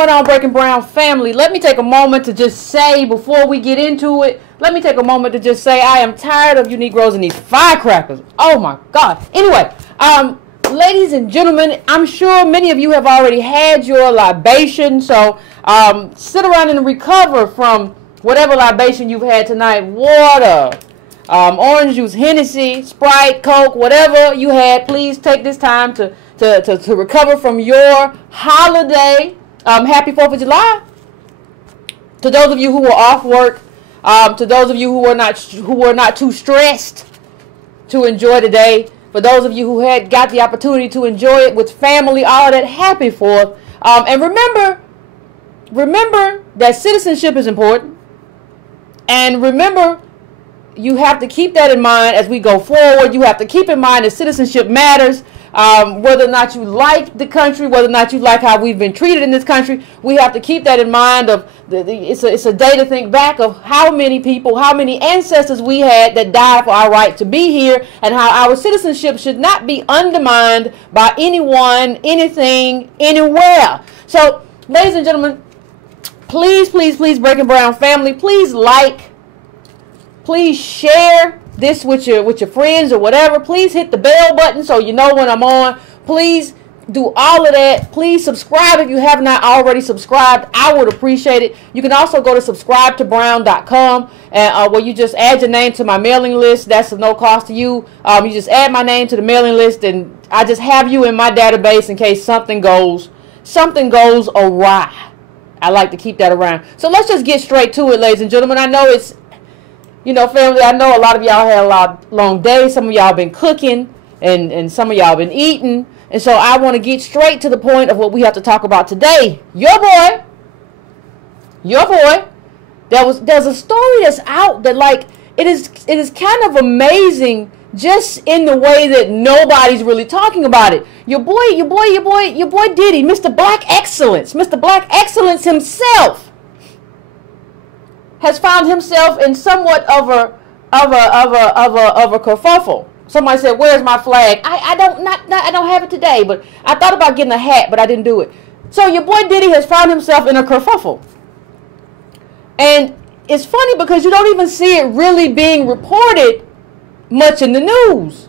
going on, Breaking Brown family? Let me take a moment to just say, before we get into it, let me take a moment to just say I am tired of you Negroes and these firecrackers. Oh my God. Anyway, ladies and gentlemen, I'm sure many of you have already had your libation, so sit around and recover from whatever libation you've had tonight. Water, orange juice, Hennessy, Sprite, Coke, whatever you had. Please take this time to recover from your holiday. Happy 4th of July. To those of you who were off work, to those of you who were not too stressed to enjoy the day, for those of you who had got the opportunity to enjoy it with family, all that, happy 4th. And remember that citizenship is important. And remember, you have to keep that in mind as we go forward. You have to keep in mind that citizenship matters. Whether or not you like the country, whether or not you like how we've been treated in this country, we have to keep that in mind. It's a day to think back of how many people, how many ancestors we had that died for our right to be here, and how our citizenship should not be undermined by anyone, anything, anywhere. So, ladies and gentlemen, please, Breaking Brown family, please like, please share this with your friends or whatever. Please hit the bell button so you know when I'm on. Please do all of that. Please subscribe if you have not already subscribed. I would appreciate it. You can also go to subscribetobrown.com and where you just add your name to my mailing list. That's of no cost to you. You just add my name to the mailing list, and I just have you in my database in case something goes awry. I like to keep that around. So let's just get straight to it, ladies and gentlemen. I know it's, you know, family, I know a lot of y'all had a long day. Some of y'all been cooking, and some of y'all been eating. And so I want to get straight to the point of what we have to talk about today. Your boy, there's a story that's out that, like, it is kind of amazing just in the way that nobody's really talking about it. Your boy Diddy, Mr. Black Excellence himself has found himself in somewhat of a kerfuffle. Somebody said, "Where's my flag?" I don't have it today, but I thought about getting a hat, but I didn't do it. So your boy Diddy has found himself in a kerfuffle, and it's funny because you don't even see it really being reported much in the news.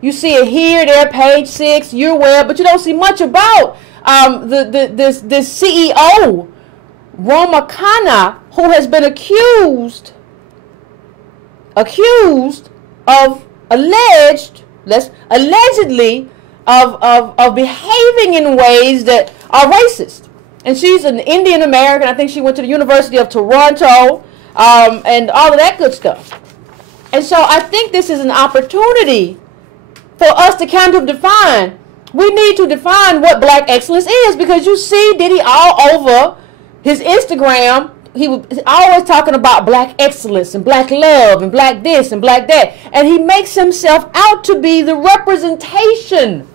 You see it here, there, page 6, you're aware, but you don't see much about this CEO. Roma Kana, who has been accused of allegedly of behaving in ways that are racist. And she's an Indian American. I think she went to the University of Toronto, and all of that good stuff. And so I think this is an opportunity for us to kind of define. We need to define what Black excellence is, because you see Diddy all over his Instagram. He was always talking about Black excellence and Black love and Black this and Black that. And he makes himself out to be the representation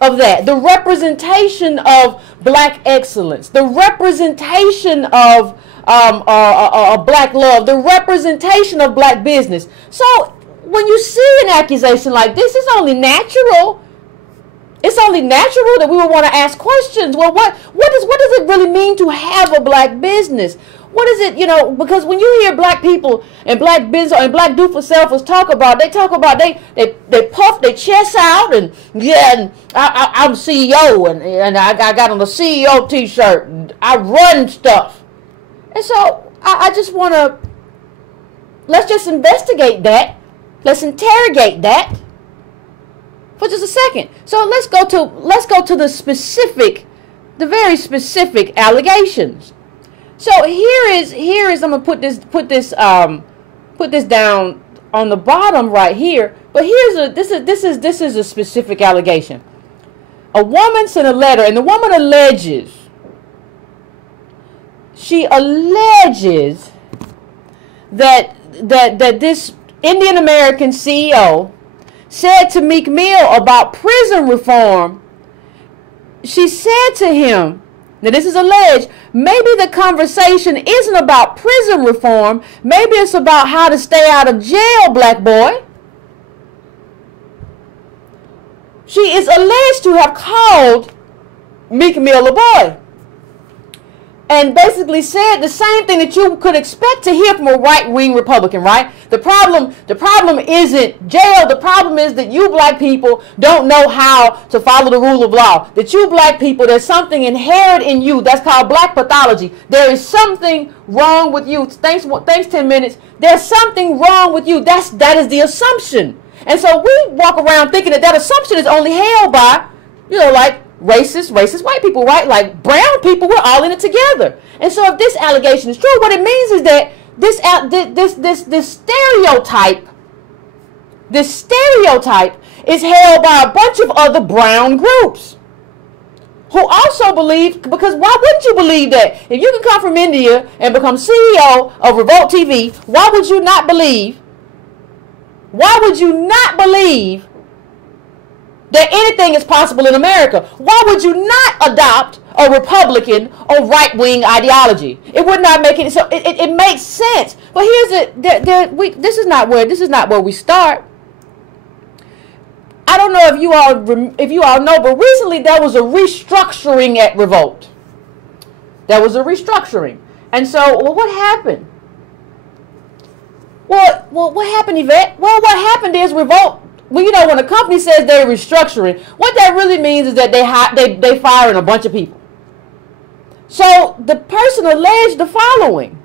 of that. The representation of Black excellence. The representation of Black love. The representation of Black business. So when you see an accusation like this, it's only natural. It's only natural that we would want to ask questions. Well, what does it really mean to have a Black business? What is it, you know, because when you hear Black people and Black business and Black do-for-selfers talk about they puff their chests out and, yeah, and I'm CEO and I got on the CEO t-shirt and I run stuff. And so I just want to, let's just investigate that. Let's interrogate that for just a second. So let's go to the very specific allegations. So here is I'm gonna put this down on the bottom right here. But this is a specific allegation. A woman sent a letter, and the woman alleges. She alleges that this Indian American CEO said to Meek Mill about prison reform. She said to him, now this is alleged, maybe the conversation isn't about prison reform. Maybe it's about how to stay out of jail, Black boy. She is alleged to have called Meek Mill LaBoy, and basically said the same thing that you could expect to hear from a right-wing Republican, right? The problem isn't jail. The problem is that you black people don't know how to follow the rule of law. That you black people, there's something inherent in you that's called black pathology. There is something wrong with you. Thanks 10 minutes. There's something wrong with you. That is the assumption. And so we walk around thinking that assumption is only held by, like racist white people, right? Like brown people, we're all in it together. And so if this allegation is true, what it means is that this stereotype is held by a bunch of other brown groups who also believe, because why wouldn't you believe that? If you can come from India and become CEO of Revolt TV, why would you not believe that anything is possible in America? Why would you not adopt a Republican or right-wing ideology? It would not make it. So it makes sense. But here's it. This is not where we start. I don't know if you all know, but recently there was a restructuring at Revolt. There was a restructuring, and so what happened? Well, what happened, Yvette? Well, what happened is Revolt. Well, when a company says they're restructuring, what that really means is that they firing a bunch of people. So the person alleged the following.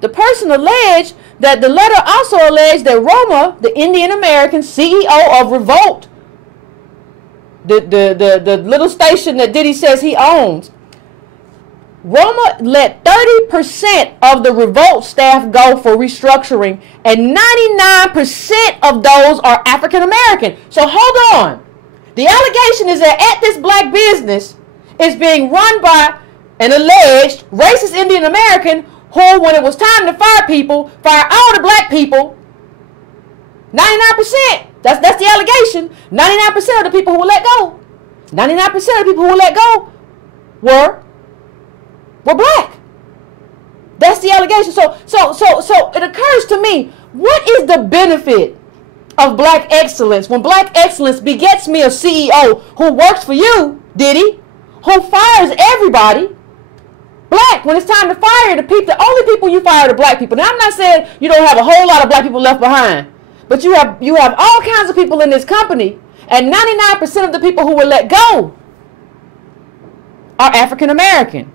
The person alleged that the letter also alleged that Roma, the Indian American CEO of Revolt, the little station that Diddy says he owns, Roma let 30% of the Revolt staff go for restructuring, and 99% of those are African American. So hold on. The allegation is that at this black business is being run by an alleged racist Indian American who, when it was time to fire people, fired all the black people. 99%. That's the allegation. 99% of the people who were let go. 99% of the people who were let go were black. That's the allegation. So it occurs to me, what is the benefit of black excellence when black excellence begets me a CEO who works for you, Diddy, who fires everybody black when it's time to fire the only people you fire are black people. Now I'm not saying you don't have a whole lot of black people left behind, but you have all kinds of people in this company, and 99% of the people who were let go are African American.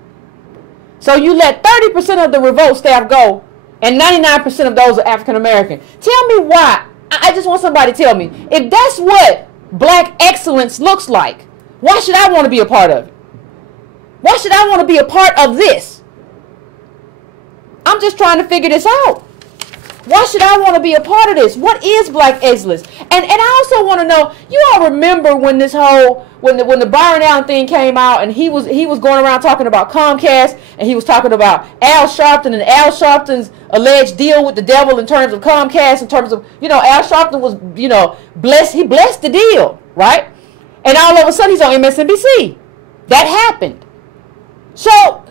So you let 30% of the Revolt staff go, and 99% of those are African American. Tell me why. I just want somebody to tell me. If that's what black excellence looks like, why should I want to be a part of it? Why should I want to be a part of this? I'm just trying to figure this out. Why should I want to be a part of this? What is black excellence? And I also want to know, you all remember when this whole, when the Byron Allen thing came out, and he was going around talking about Comcast, and he was talking about Al Sharpton and Al Sharpton's alleged deal with the devil in terms of Comcast, in terms of, Al Sharpton was, blessed, he blessed the deal, right? And all of a sudden he's on MSNBC. That happened. So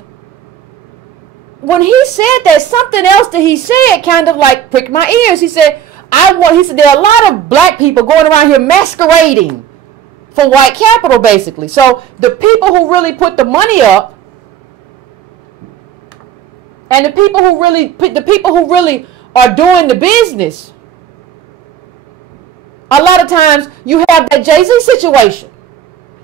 when he said that, something else that he said kind of like pricked my ears. He said, there are a lot of black people going around here masquerading for white capital, basically. So the people who really put the money up, and the people who really are doing the business, a lot of times you have that Jay-Z situation.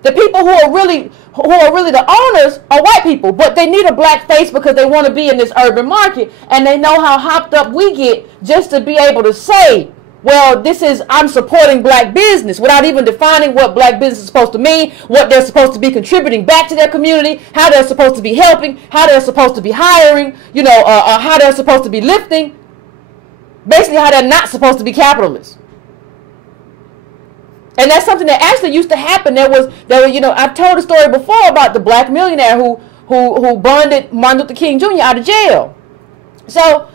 The people who are really the owners are white people, but they need a black face because they want to be in this urban market, and they know how hopped up we get just to be able to say, well, I'm supporting black business, without even defining what black business is supposed to mean, what they're supposed to be contributing back to their community, how they're supposed to be helping, how they're supposed to be hiring, how they're supposed to be lifting, basically how they're not supposed to be capitalists. And that's something that actually used to happen. I've told a story before about the black millionaire who bonded Martin Luther King Jr. out of jail. So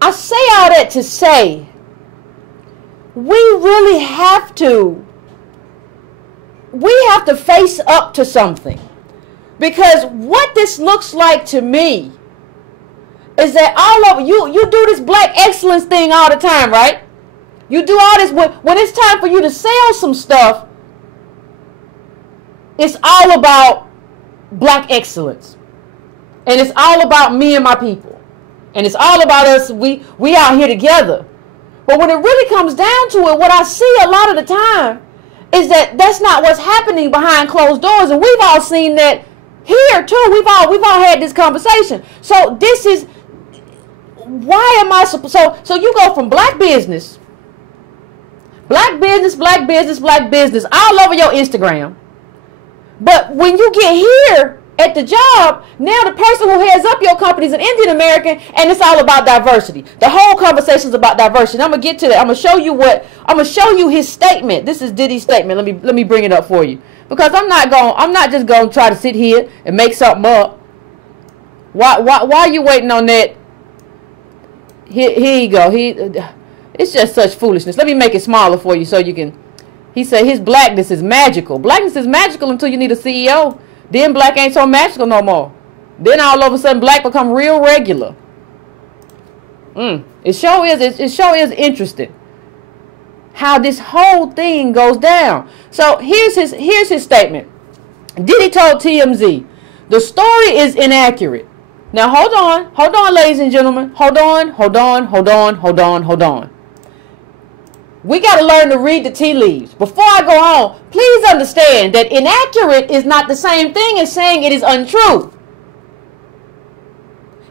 I say all that to say, we really have to face up to something. Because what this looks like to me is that all of you do this black excellence thing all the time, right? You do all this when it's time for you to sell some stuff. It's all about black excellence. And it's all about me and my people. And it's all about us. We out here together. But when it really comes down to it, what I see a lot of the time is that that's not what's happening behind closed doors. And we've all seen that here too. We've all had this conversation. So this is, why am I so you go from black business all over your Instagram. But when you get here at the job, now the person who heads up your company is an Indian American, and it's all about diversity. The whole conversation is about diversity. I'm gonna get to that. I'm gonna show you his statement. This is Diddy's statement. Let me bring it up for you, because I'm not just gonna try to sit here and make something up. Why are you waiting on that? Here you go. It's just such foolishness. Let me make it smaller for you so you can. He said his blackness is magical. Blackness is magical until you need a CEO. Then black ain't so magical no more. Then all of a sudden black become real regular. It sure is interesting how this whole thing goes down. So here's his statement. Diddy told TMZ, the story is inaccurate. Now hold on, ladies and gentlemen. Hold on. We got to learn to read the tea leaves. Before I go on, please understand that inaccurate is not the same thing as saying it is untrue.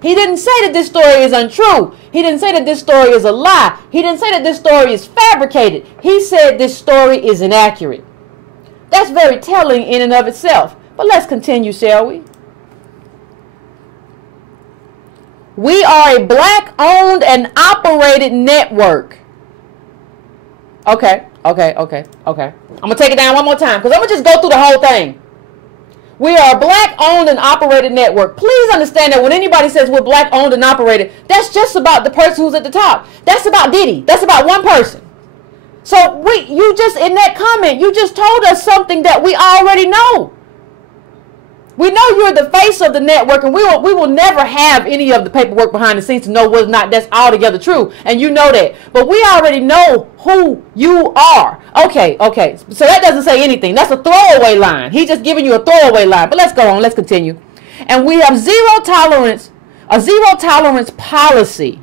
He didn't say that this story is untrue. He didn't say that this story is a lie. He didn't say that this story is fabricated. He said this story is inaccurate. That's very telling in and of itself. But let's continue, shall we? We are a black-owned and operated network. Okay. I'm going to take it down one more time, because I'm going to just go through the whole thing. We are a black-owned and operated network. Please understand that when anybody says we're black-owned and operated, that's just about the person who's at the top. That's about Diddy. That's about one person. So you just, in that comment, you just told us something that we already know. We know you're the face of the network, and we will never have any of the paperwork behind the scenes to know whether or not that's altogether true. And you know that. But we already know who you are. Okay. So that doesn't say anything. That's a throwaway line. He's just giving you a throwaway line. But let's go on. Let's continue. And we have a zero tolerance policy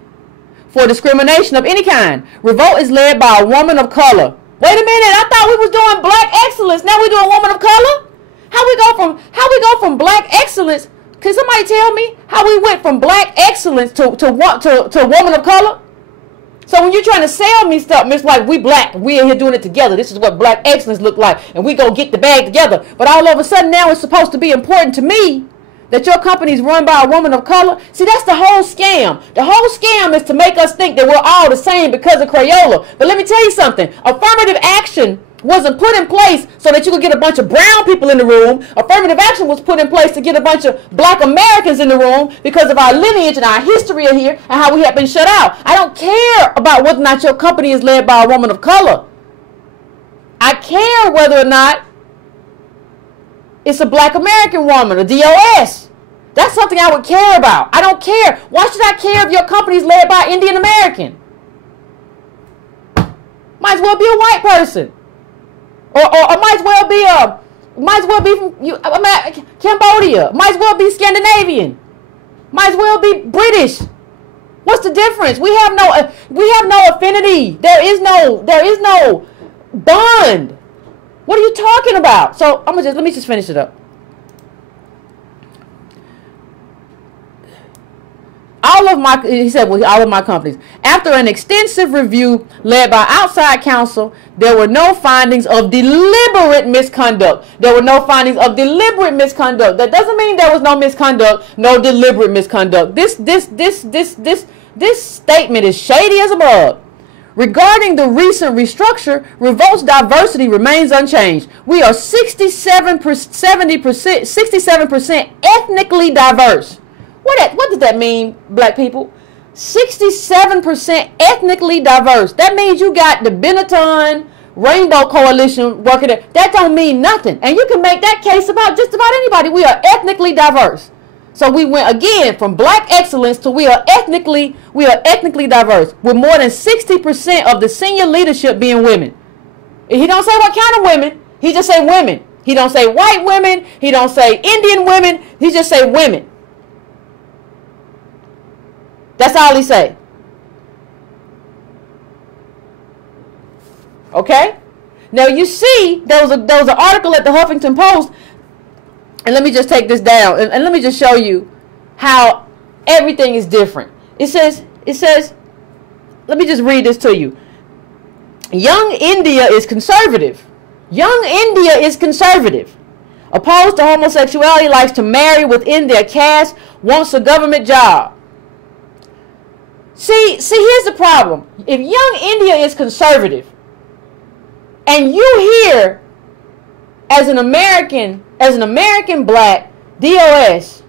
for discrimination of any kind. Revolt is led by a woman of color. Wait a minute. I thought we was doing black excellence. Now we're doing woman of color? How we go from black excellence? Can somebody tell me how we went from black excellence to woman of color? So when you're trying to sell me stuff, it's like we black, we in here doing it together. This is what black excellence look like, and we go get the bag together. But all of a sudden now it's supposed to be important to me that your company's run by a woman of color. See, that's the whole scam. The whole scam is to make us think that we're all the same because of Crayola. But let me tell you something. Affirmative action wasn't put in place so that you could get a bunch of brown people in the room. Affirmative action was put in place to get a bunch of black Americans in the room because of our lineage and our history here and how we have been shut out. I don't care about whether or not your company is led by a woman of color. I care whether or not it's a black American woman, a DOS. That's something I would care about. I don't care. Why should I care if your company is led by Indian American? Might as well be a white person. Or might as well be from Cambodia. Might as well be Scandinavian. Might as well be British. What's the difference? We have no affinity. There is no bond. What are you talking about? So let me just finish it up. He said, all of my companies. After an extensive review led by outside counsel, there were no findings of deliberate misconduct. That doesn't mean there was no misconduct, no deliberate misconduct. This statement is shady as a bug. Regarding the recent restructure, Revolt's diversity remains unchanged. We are 67% ethnically diverse. What does that mean, black people? 67% ethnically diverse. That means you got the Benetton Rainbow Coalition working there. That don't mean nothing. And you can make that case about just about anybody. We are ethnically diverse. So we went again from black excellence to we are ethnically diverse, with more than 60% of the senior leadership being women. He don't say what kind of women. He just say women. He don't say white women. He don't say Indian women. He just say women. That's all he say. Okay? Now you see, there was an article at the Huffington Post, and let me just take this down, and let me just show you how everything is different. It says, let me just read this to you. Young India is conservative. Young India is conservative. Opposed to homosexuality, likes to marry within their caste, wants a government job. See, here's the problem. If young India is conservative, and you here as an American black DOS,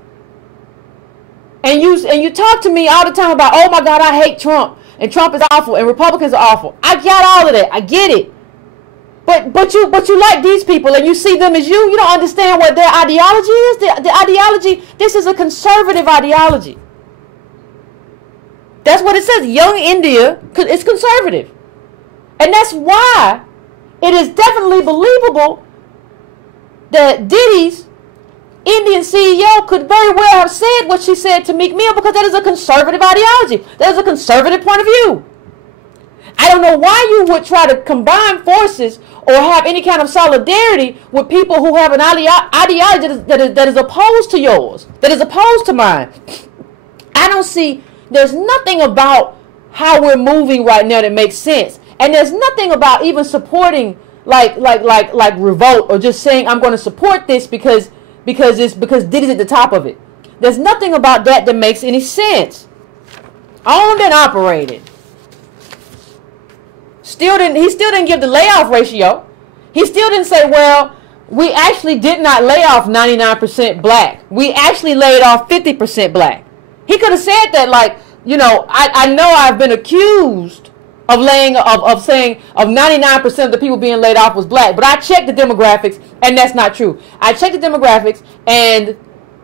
and you talk to me all the time about, oh my God, I hate Trump, and Trump is awful, and Republicans are awful. I got all of that. I get it. But you like these people, and you see them as you. You don't understand what their ideology is. The ideology, this is a conservative ideology. That's what it says. Young India is conservative. And that's why it is definitely believable that Diddy's Indian CEO could very well have said what she said to Meek Mill, because that is a conservative ideology. That is a conservative point of view. I don't know why you would try to combine forces or have any kind of solidarity with people who have an ideology that is opposed to yours, that is opposed to mine. I don't see, there's nothing about how we're moving right now that makes sense. And there's nothing about even supporting like Revolt, or just saying I'm going to support this because Diddy's at the top of it. There's nothing about that that makes any sense. Owned and operated. He still didn't give the layoff ratio. He still didn't say, well, we actually did not lay off 99% black. We actually laid off 50% black. He could have said that, like, you know, I know I've been accused of saying 99% of the people being laid off was black, but I checked the demographics, and that's not true. I checked the demographics, and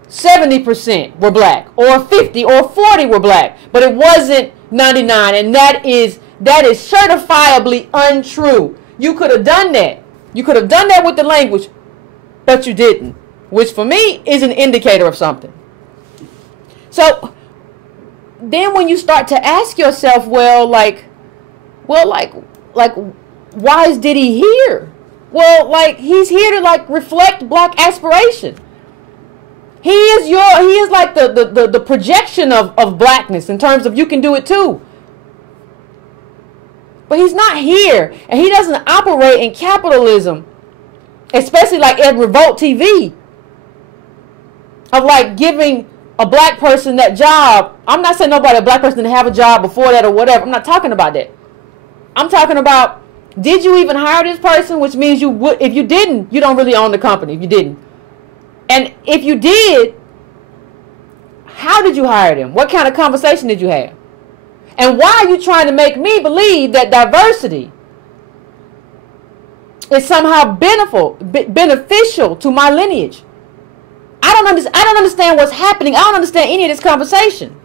70% were black, or 50 or 40 were black, but it wasn't 99, and that is certifiably untrue. You could have done that. You could have done that with the language, but you didn't, which for me is an indicator of something. So then when you start to ask yourself, well, why is Diddy here? Well, like, he's here to, like, reflect black aspiration. He is like the projection of blackness, in terms of you can do it too. But he's not here, and he doesn't operate in capitalism, especially like at Revolt TV, of like giving a black person that job. I'm not saying a black person didn't have a job before that or whatever. I'm not talking about that. I'm talking about, did you even hire this person? Which means you would. If you didn't, you don't really own the company. If you didn't, and if you did, how did you hire them? What kind of conversation did you have? And why are you trying to make me believe that diversity is somehow beneficial to my lineage? I don't understand what's happening. I don't understand any of this conversation.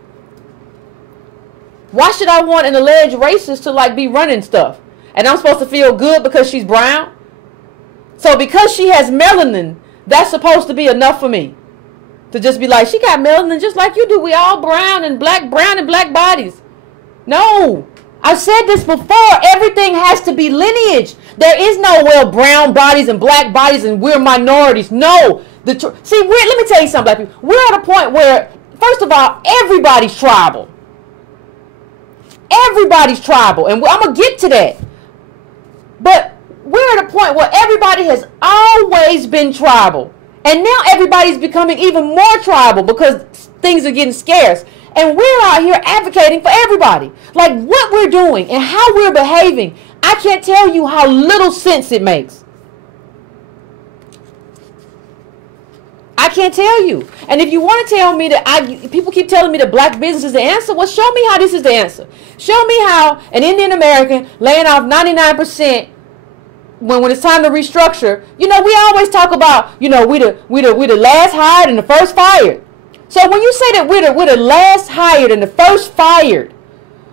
Why should I want an alleged racist to like be running stuff? And I'm supposed to feel good because she's brown? So because she has melanin, that's supposed to be enough for me to just be like, she got melanin just like you do. We all brown and black bodies. No, I've said this before. Everything has to be lineage. There is no, well, brown bodies and black bodies and we're minorities. No. Let me tell you something, black people. We're at a point where, first of all, everybody's tribal. Everybody's tribal. And I'm going to get to that. But we're at a point where everybody has always been tribal. And now everybody's becoming even more tribal because things are getting scarce. And we're out here advocating for everybody. Like what we're doing and how we're behaving, I can't tell you how little sense it makes. I can't tell you. And if you want to tell me that people keep telling me that black business is the answer, well, show me how this is the answer. Show me how an Indian American laying off 99% when it's time to restructure. You know, we always talk about, you know, we the last hired and the first fired. So when you say that we're the last hired and the first fired,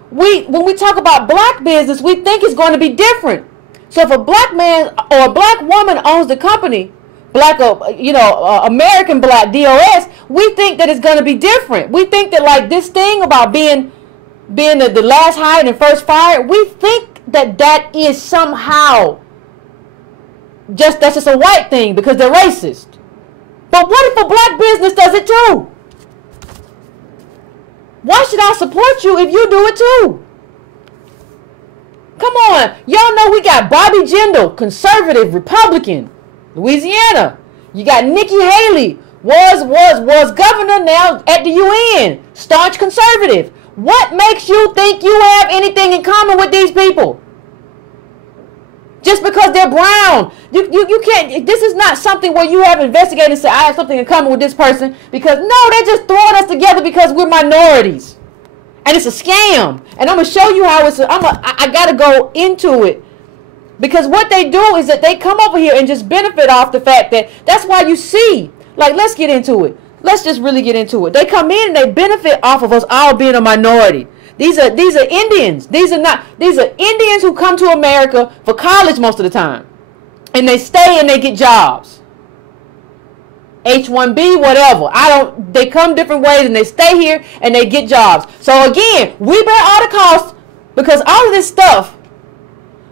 when we talk about black business, we think it's going to be different. So if a black man or a black woman owns the company, black, American black DOS, we think that it's going to be different. We think that like this thing about being the last hired and first fired, we think that is somehow that's just a white thing because they're racist. But what if a black business does it too? Why should I support you if you do it too? Come on. Y'all know we got Bobby Jindal, conservative, Republican, Louisiana. You got Nikki Haley, was governor, now at the UN, staunch conservative. What makes you think you have anything in common with these people? Just because they're brown. You can't, this is not something where you have investigated and say, I have something in common with this person. Because no, they're just throwing us together because we're minorities. And it's a scam. And I'm going to show you how I got to go into it. Because what they do is that they come over here and just benefit off the fact that that's why you see. Like, let's get into it. Let's just really get into it. They come in and they benefit off of us all being a minority. These are Indians. These are Indians who come to America for college most of the time. And they stay and they get jobs. H-1B, whatever. They come different ways and they stay here and they get jobs. So again, we bear all the costs because all of this stuff,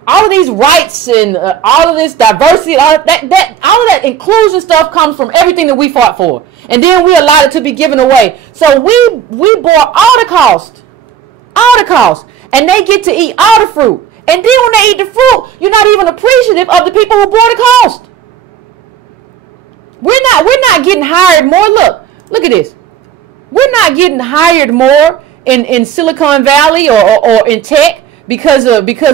all of these rights and all of this diversity, all of that inclusion stuff comes from everything that we fought for. And then we allowed it to be given away. So we bore all the cost. All the cost. And they get to eat all the fruit. And then when they eat the fruit, you're not even appreciative of the people who bore the cost. We're not getting hired more. Look at this. We're not getting hired more in Silicon Valley or in tech because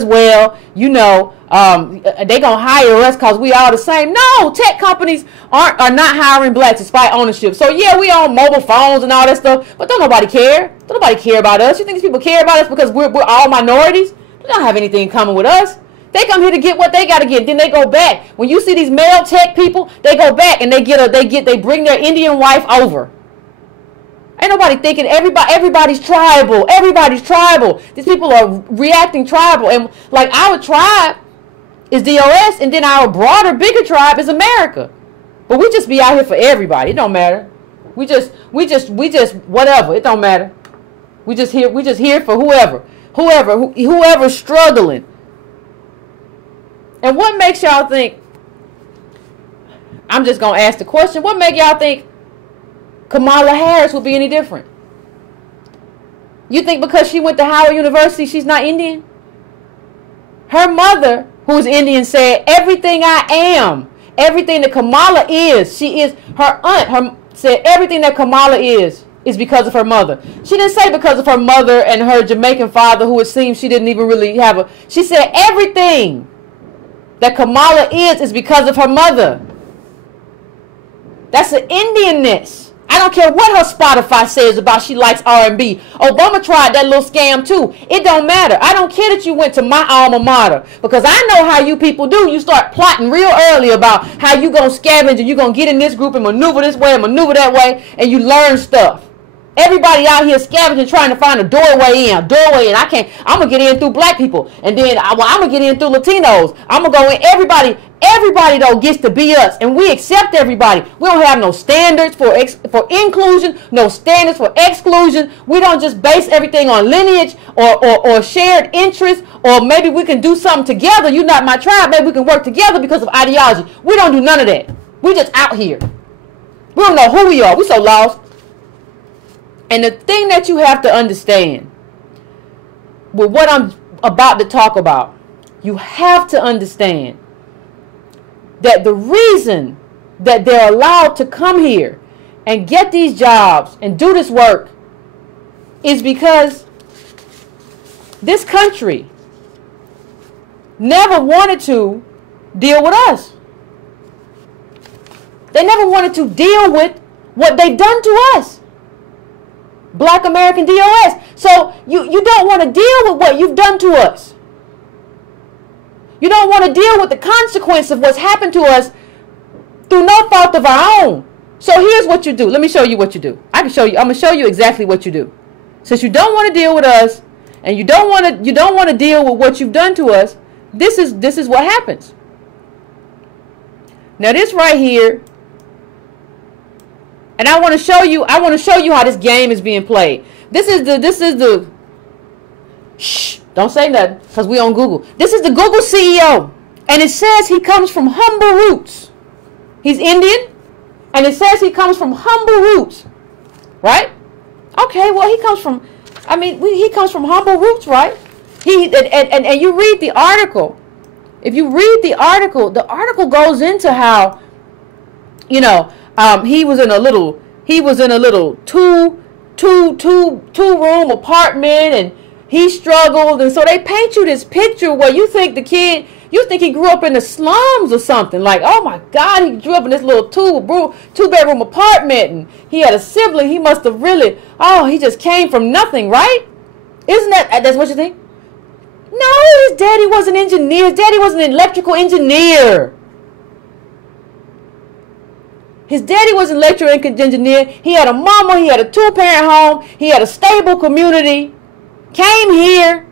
well, you know, they gonna hire us because we all the same. No, tech companies are not hiring blacks despite ownership. So yeah, we own mobile phones and all that stuff, but don't nobody care. Don't nobody care about us. You think these people care about us because we're all minorities? They don't have anything in common with us. They come here to get what they got to get. Then they go back. When you see these male tech people, they go back and they bring their Indian wife over. Ain't nobody thinking everybody's tribal. Everybody's tribal. These people are reacting tribal. And like our tribe is DOS, and then our broader, bigger tribe is America. But we just be out here for everybody. It don't matter. We just whatever. It don't matter. We just here for whoever's struggling. And what makes y'all think, I'm just going to ask the question, what make y'all think Kamala Harris would be any different? You think because she went to Howard University, she's not Indian? Her mother, who is Indian, said, everything I am, everything that Kamala is, she is, her aunt said everything that Kamala is because of her mother. She didn't say because of her mother and her Jamaican father, who it seems she didn't even really have she said everything that Kamala is because of her mother. That's an Indianness. I don't care what her Spotify says about she likes R&B. Obama tried that little scam too. It don't matter. I don't care that you went to my alma mater, because I know how you people do. You start plotting real early about how you gonna scavenge and you gonna get in this group and maneuver this way and maneuver that way, and you learn stuff. Everybody out here scavenging, trying to find a doorway in. I'm going to get in through black people. And then I'm going to get in through Latinos. I'm going to go in. Everybody, though, gets to be us. And we accept everybody. We don't have no standards for inclusion, no standards for exclusion. We don't just base everything on lineage or shared interests, or maybe we can do something together. You're not my tribe. Maybe we can work together because of ideology. We don't do none of that. We just out here. We don't know who we are. We so lost. And the thing that you have to understand with what I'm about to talk about, you have to understand that the reason that they're allowed to come here and get these jobs and do this work is because this country never wanted to deal with us. They never wanted to deal with what they've done to us. Black American DOS. So you don't want to deal with what you've done to us. You don't want to deal with the consequence of what's happened to us through no fault of our own. So here's what you do. Let me show you what you do. I'm going to show you exactly what you do. Since you don't want to deal with us, and you don't want to deal with what you've done to us, this is what happens. Now this right here, and I want to show you how this game is being played. This is the shh, don't say nothing because we on Google. This is the Google CEO, and it says he comes from humble roots. He's Indian, and it says he comes from humble roots, right? Okay, well he comes from, he comes from humble roots, right? And you read the article. If you read the article goes into how, you know, he was in a little two room apartment, and he struggled, and so they paint you this picture where you think the kid, you think he grew up in the slums or something. Like, oh my God, he grew up in this little two bedroom apartment, and he had a sibling. He must have really, he just came from nothing, right? Isn't that's what you think? No, his daddy was an engineer. His daddy was an electrical engineer. His daddy was an electrical engineer. He had a mama. He had a 2-parent home. He had a stable community. Came here.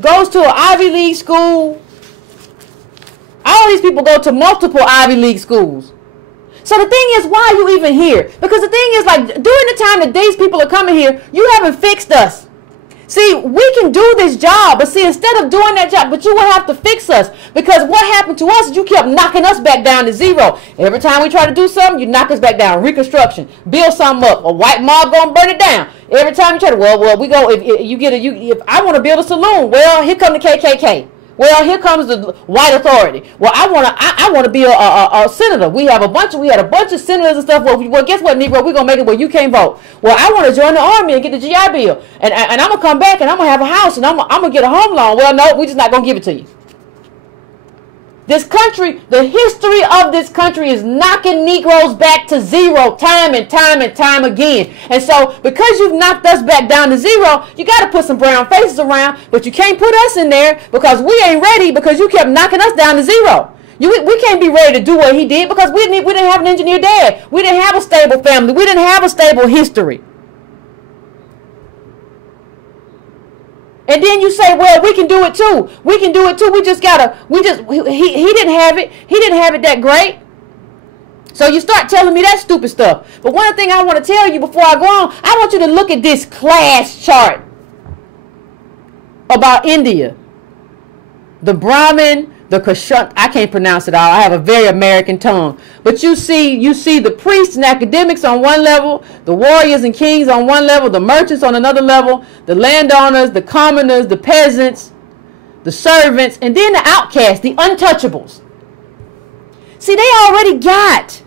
Goes to an Ivy League school. All these people go to multiple Ivy League schools. So the thing is, why are you even here? Because the thing is, like, during the time that these people are coming here, you haven't fixed us. See, we can do this job, but see, instead of doing that job, but you will have to fix us. Because what happened to us is you kept knocking us back down to zero. Every time we try to do something, you knock us back down. Reconstruction. Build something up. A white mob gonna burn it down. Every time you try to, well, we go, if I want to build a saloon, well, here come the KKK. Well, here comes the white authority. Well, I want to be a senator. We had a bunch of senators and stuff. Well, guess what, Negro? We're gonna make it where you can't vote. Well, I want to join the army and get the GI Bill, and I'm gonna come back and I'm gonna have a house and I'm gonna get a home loan. Well, no, we're just not gonna give it to you. This country, the history of this country is knocking Negroes back to zero time and time and time again. And so because you've knocked us back down to zero, you got to put some brown faces around, but you can't put us in there because we ain't ready because you kept knocking us down to zero. We can't be ready to do what he did because we didn't have an engineer dad. We didn't have a stable family. We didn't have a stable history. And then you say, well, we can do it too. We can do it too. He didn't have it. He didn't have it that great. So you start telling me that stupid stuff. But one thing I want to tell you before I go on, I want you to look at this class chart about India. The Brahmin, the Kashut, I can't pronounce it all. I have a very American tongue. But you see the priests and academics on one level, the warriors and kings on one level, the merchants on another level, the landowners, the commoners, the peasants, the servants, and then the outcasts, the untouchables. See, they already got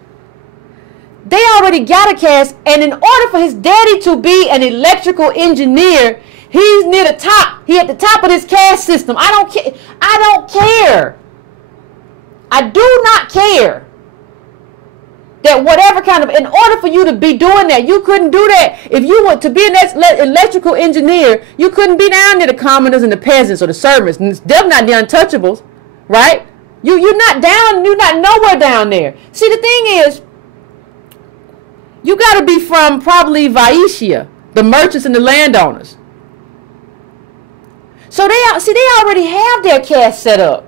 a caste, and in order for his daddy to be an electrical engineer, he's near the top. He at the top of this caste system. I don't care. I do not care that whatever kind of, in order for you to be doing that, you couldn't do that. If you were to be an electrical engineer, you couldn't be down near the commoners and the peasants or the servants. And it's definitely not the untouchables, right? You're not nowhere down there. See, the thing is, you got to be from probably Vaishya, the merchants and the landowners. So they already have their caste set up.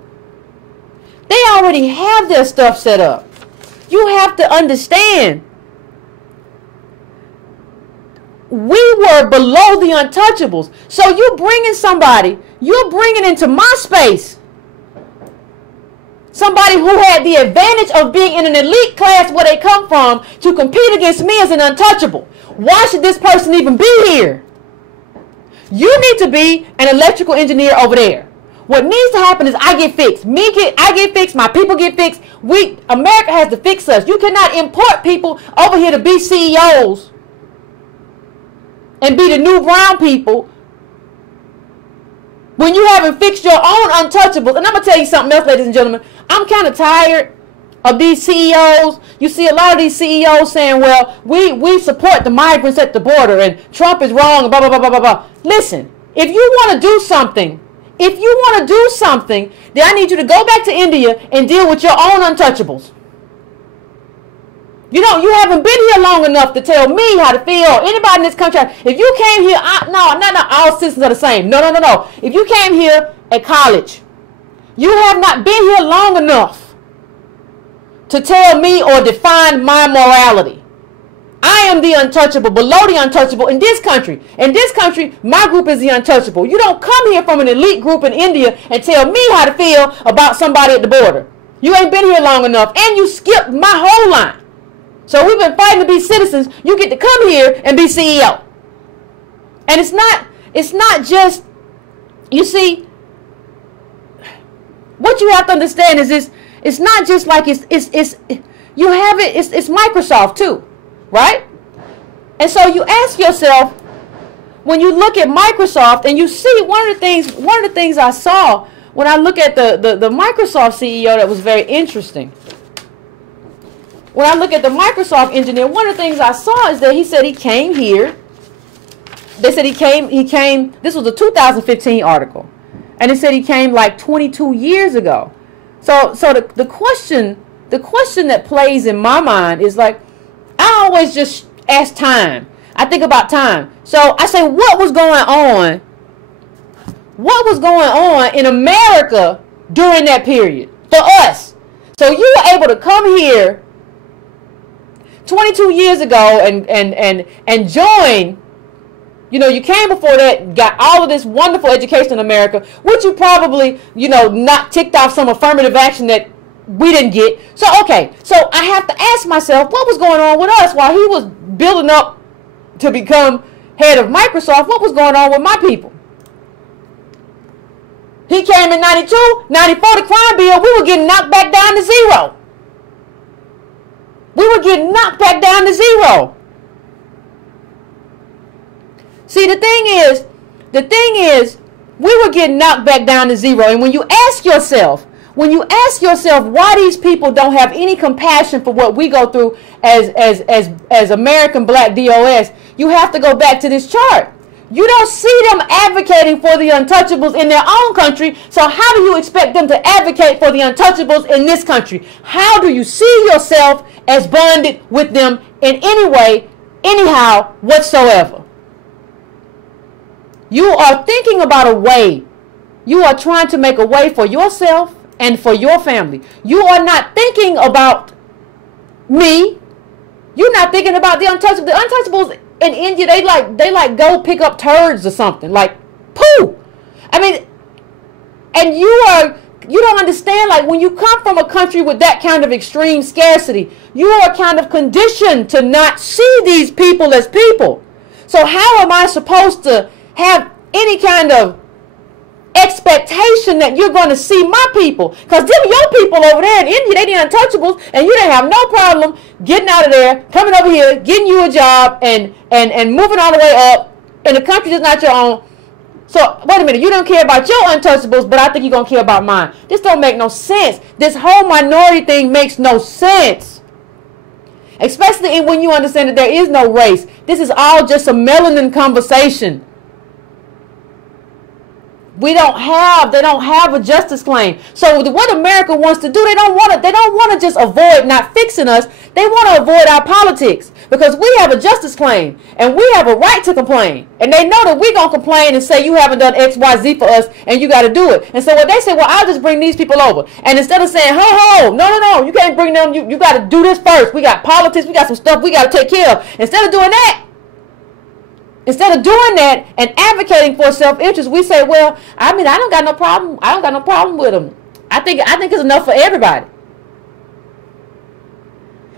They already have their stuff set up. You have to understand, we were below the untouchables. So you're bringing into my space somebody who had the advantage of being in an elite class where they come from to compete against me as an untouchable. Why should this person even be here? You need to be an electrical engineer over there. What needs to happen is I get fixed. I get fixed. My people get fixed. America has to fix us. You cannot import people over here to be CEOs and be the new brown people when you haven't fixed your own untouchables. And I'm going to tell you something else, ladies and gentlemen. I'm kind of tired of these CEOs. You see a lot of these CEOs saying, well, we support the migrants at the border and Trump is wrong and blah, blah, blah, blah, blah, blah. Listen, if you want to do something, then I need you to go back to India and deal with your own untouchables. You haven't been here long enough to tell me how to feel. Anybody in this country, if you came here, not all citizens are the same. No. If you came here at college, you have not been here long enough to tell me or define my morality. I am the untouchable, below the untouchable in this country. In this country, my group is the untouchable. You don't come here from an elite group in India and tell me how to feel about somebody at the border. You ain't been here long enough, and you skipped my whole line. So we've been fighting to be citizens. You get to come here and be CEO. And it's not just, you see, what you have to understand is this, it's not just like it's Microsoft too, right? And so you ask yourself, when you look at Microsoft and you see one of the things I saw when I look at the Microsoft CEO that was very interesting. When I look at the Microsoft engineer, one of the things I saw is that he said he came here. They said he came, this was a 2015 article. And it said he came like 22 years ago. So the question that plays in my mind is like, I always just ask time. I think about time. So I say, what was going on? What was going on in America during that period for us? So you were able to come here 22 years ago and join. You know, you came before that, got all of this wonderful education in America, which you probably, you know, not ticked off some affirmative action that we didn't get. So, okay, so I have to ask myself, what was going on with us while he was building up to become head of Microsoft? What was going on with my people? He came in 92, 94, the crime bill, we were getting knocked back down to zero. We were getting knocked back down to zero. See, the thing is, we were getting knocked back down to zero. And when you ask yourself why these people don't have any compassion for what we go through as American Black DOS, you have to go back to this chart. You don't see them advocating for the untouchables in their own country. So how do you expect them to advocate for the untouchables in this country? How do you see yourself as bonded with them in any way, anyhow, whatsoever? You are thinking about a way. You are trying to make a way for yourself and for your family. You are not thinking about me. You're not thinking about the untouchables. The untouchables in India, they like go pick up turds or something. Like, poo. I mean, and you don't understand, like, when you come from a country with that kind of extreme scarcity, you are kind of conditioned to not see these people as people. So how am I supposed to have any kind of expectation that you're going to see my people? Because them your people over there in India, they the untouchables, and you didn't have no problem getting out of there, coming over here, getting you a job, and moving all the way up in a country that's not your own. So, wait a minute, you don't care about your untouchables, but I think you're going to care about mine. This don't make no sense. This whole minority thing makes no sense. Especially when you understand that there is no race. This is all just a melanin conversation. They don't have a justice claim. So what America wants to do, they don't want to just avoid not fixing us. They want to avoid our politics because we have a justice claim and we have a right to complain. And they know that we're going to complain and say you haven't done X, Y, Z for us and you got to do it. And so what they say, well, I'll just bring these people over. And instead of saying, ho, no, you can't bring them. You got to do this first. We got politics. We got some stuff we got to take care of. Instead of doing that and advocating for self-interest, we say, well, I mean, I don't got no problem with them. I think it's enough for everybody.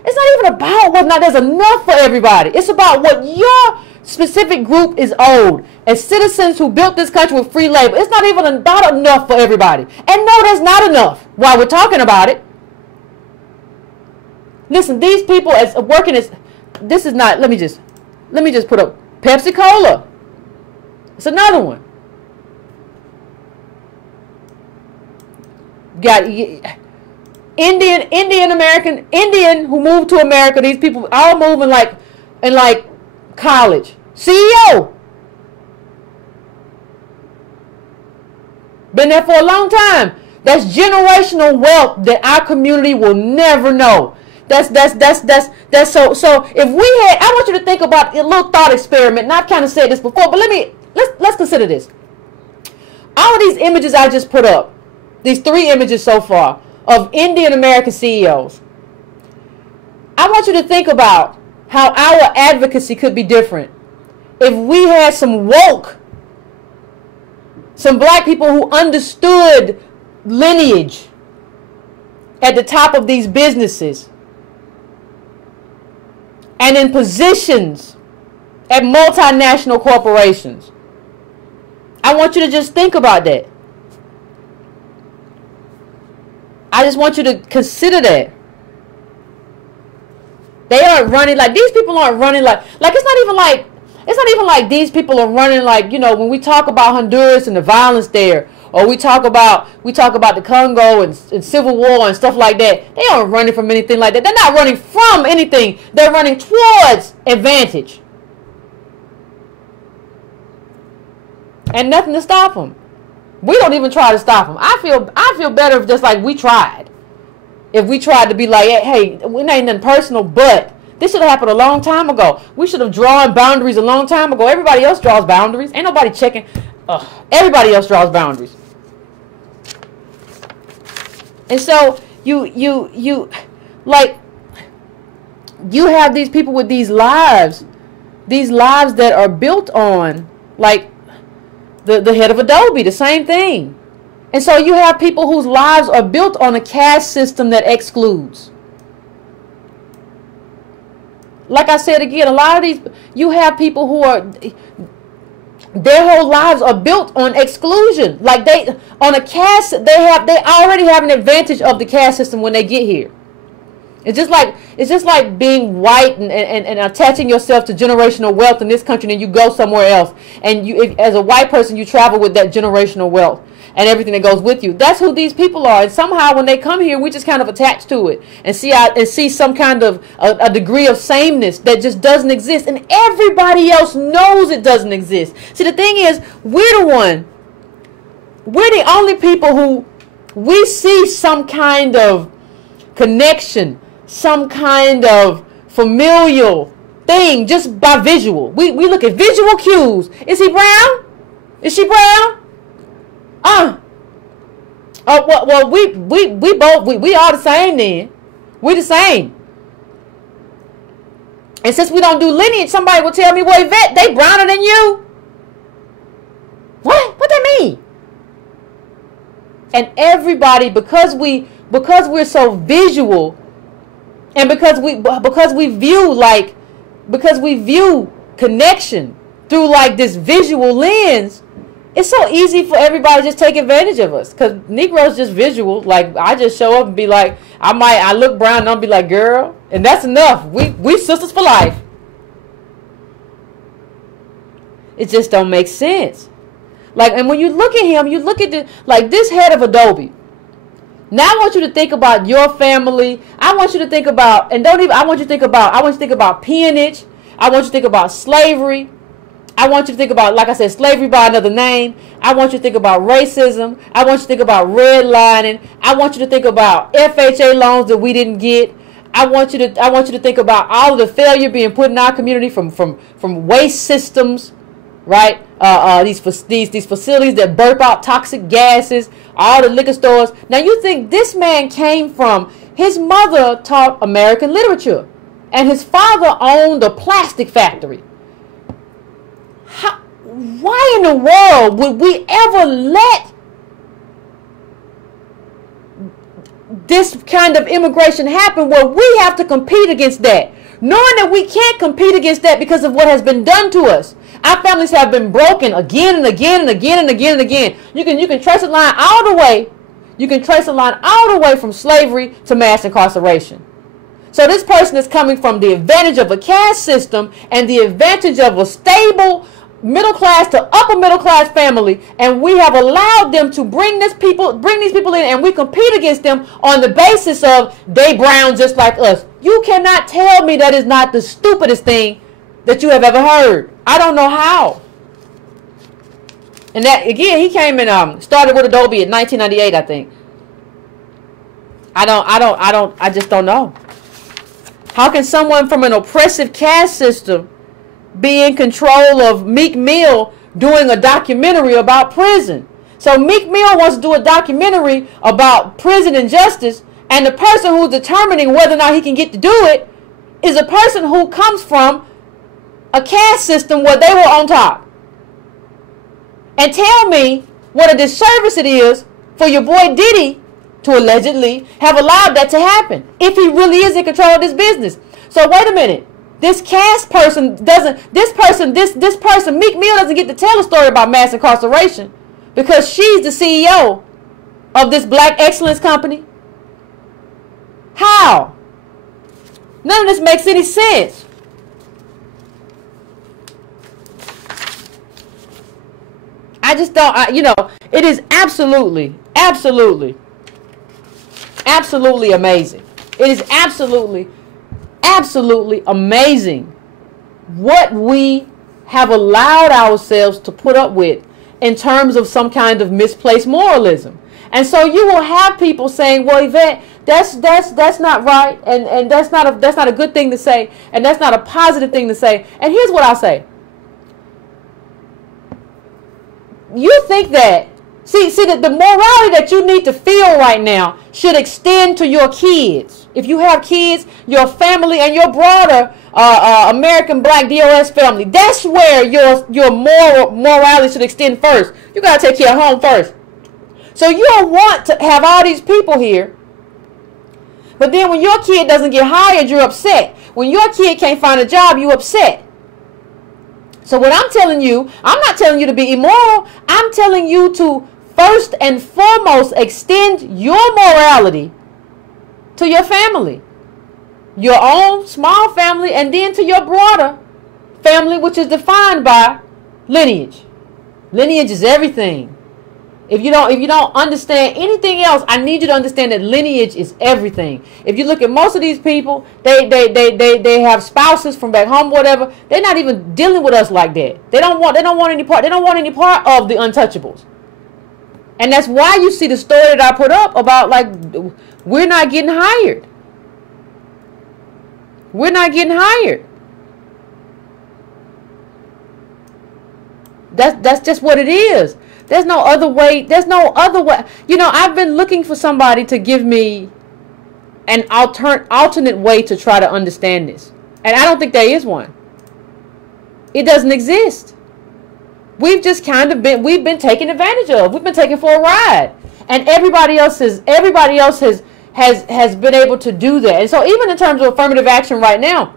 It's not even about whether or not there's enough for everybody. It's about what your specific group is owed. As citizens who built this country with free labor, it's not even about enough for everybody. And no, there's not enough while we're talking about it. Listen, these people as working as, this is not, let me just put up Pepsi Cola. It's another one. Got Indian who moved to America. These people all moving in college. CEO. Been there for a long time. That's generational wealth that our community will never know. That's so if we had, I want you to think about a little thought experiment, and I've kind of said this before, but let's consider this. All of these images I just put up, these 3 images so far of Indian American CEOs, I want you to think about how our advocacy could be different if we had some black people who understood lineage at the top of these businesses and in positions at multinational corporations. I want you to just think about that. I just want you to consider that. They aren't running like, these people aren't running like it's not even like these people are running like, you know, when we talk about Honduras and the violence there, or we talk about the Congo and civil war and stuff like that. They aren't running from anything like that. They're not running from anything. They're running towards advantage. And nothing to stop them. We don't even try to stop them. I feel better if just like we tried. If we tried to be like, hey, it ain't nothing personal, but this should have happened a long time ago. We should have drawn boundaries a long time ago. Everybody else draws boundaries. Ain't nobody checking. Everybody else draws boundaries. And so you have these people with these lives that are built on like the head of Adobe, the same thing. And so you have people whose lives are built on a caste system that excludes. Like I said again, a lot of these, you have people who are, their whole lives are built on exclusion. Like on a caste, they already have an advantage of the caste system when they get here. It's just like being white and attaching yourself to generational wealth in this country, and you go somewhere else, and as a white person, you travel with that generational wealth and everything that goes with you. That's who these people are. And somehow when they come here, we just kind of attach to it and see some kind of a degree of sameness that just doesn't exist, and everybody else knows it doesn't exist. See, the thing is, we're the only people who we see some kind of connection, some kind of familial thing just by visual. We look at visual cues. Is he brown? Is she brown? Well, we all the same then. We the same. And since we don't do lineage, somebody will tell me, well, Yvette, they browner than you. What that mean? And everybody, because we're so visual, and because we view connection through like this visual lens, it's so easy for everybody to just take advantage of us. Because Negroes just visual. Like, I just show up and be like, I look brown and I'll be like, girl, and that's enough. We sisters for life. It just don't make sense. Like, and when you look at him, you look at this head of Adobe. Now I want you to think about your family. I want you to think about, I want you to think about peonage. I want you to think about slavery. I want you to think about, like I said, slavery by another name. I want you to think about racism. I want you to think about redlining. I want you to think about FHA loans that we didn't get. I want you to think about all of the failure being put in our community from waste systems, right? These facilities that burp out toxic gases, all the liquor stores. Now you think this man came from, his mother taught American literature, and his father owned a plastic factory. Why in the world would we ever let this kind of immigration happen where we have to compete against that, knowing that we can't compete against that because of what has been done to us? Our families have been broken again and again and again and again and again. You can trace a line all the way. You can trace a line all the way from slavery to mass incarceration. So this person is coming from the advantage of a caste system and the advantage of a stable middle class to upper middle class family, and we have allowed them to bring these people in, and we compete against them on the basis of they brown just like us. You cannot tell me that is not the stupidest thing that you have ever heard. I don't know how. And that again, he came and started with Adobe in 1998, I think. I just don't know. How can someone from an oppressive caste system be in control of Meek Mill doing a documentary about prison? So Meek Mill wants to do a documentary about prison and justice, and the person who's determining whether or not he can get to do it is a person who comes from a caste system where they were on top. And tell me what a disservice it is for your boy Diddy to allegedly have allowed that to happen, if he really is in control of this business. So wait a minute. This Caste person doesn't, this person, Meek Mill doesn't get to tell a story about mass incarceration because she's the CEO of this black excellence company. How? None of this makes any sense. I just don't, you know, it is absolutely amazing. It is absolutely amazing what we have allowed ourselves to put up with in terms of some kind of misplaced moralism. And so you will have people saying, well, Yvette, that's not right, and that's not a good thing to say, and that's not a positive thing to say. And here's what I'll say. You think that, see the morality that you need to feel right now should extend to your kids. If you have kids, your family, and your broader American Black DOS family, that's where your morality should extend first. You got to take care of home first. So you don't want to have all these people here, but then when your kid doesn't get hired, you're upset. When your kid can't find a job, you're upset. So what I'm telling you, I'm not telling you to be immoral. I'm telling you to first and foremost extend your morality to your family, your own small family, and then to your broader family, which is defined by lineage. Lineage is everything. If you don't understand anything else, I need you to understand that lineage is everything. If you look at most of these people, they have spouses from back home, whatever. They're not even dealing with us like that. They don't want any part. They don't want any part of the untouchables. And that's why you see the story that I put up about, like, we're not getting hired. We're not getting hired. That's just what it is. There's no other way. There's no other way. You know, I've been looking for somebody to give me an alternate way to try to understand this. And I don't think there is one. It doesn't exist. We've just kind of been taken advantage of. We've been taken for a ride. And everybody else has been able to do that. And so even in terms of affirmative action right now,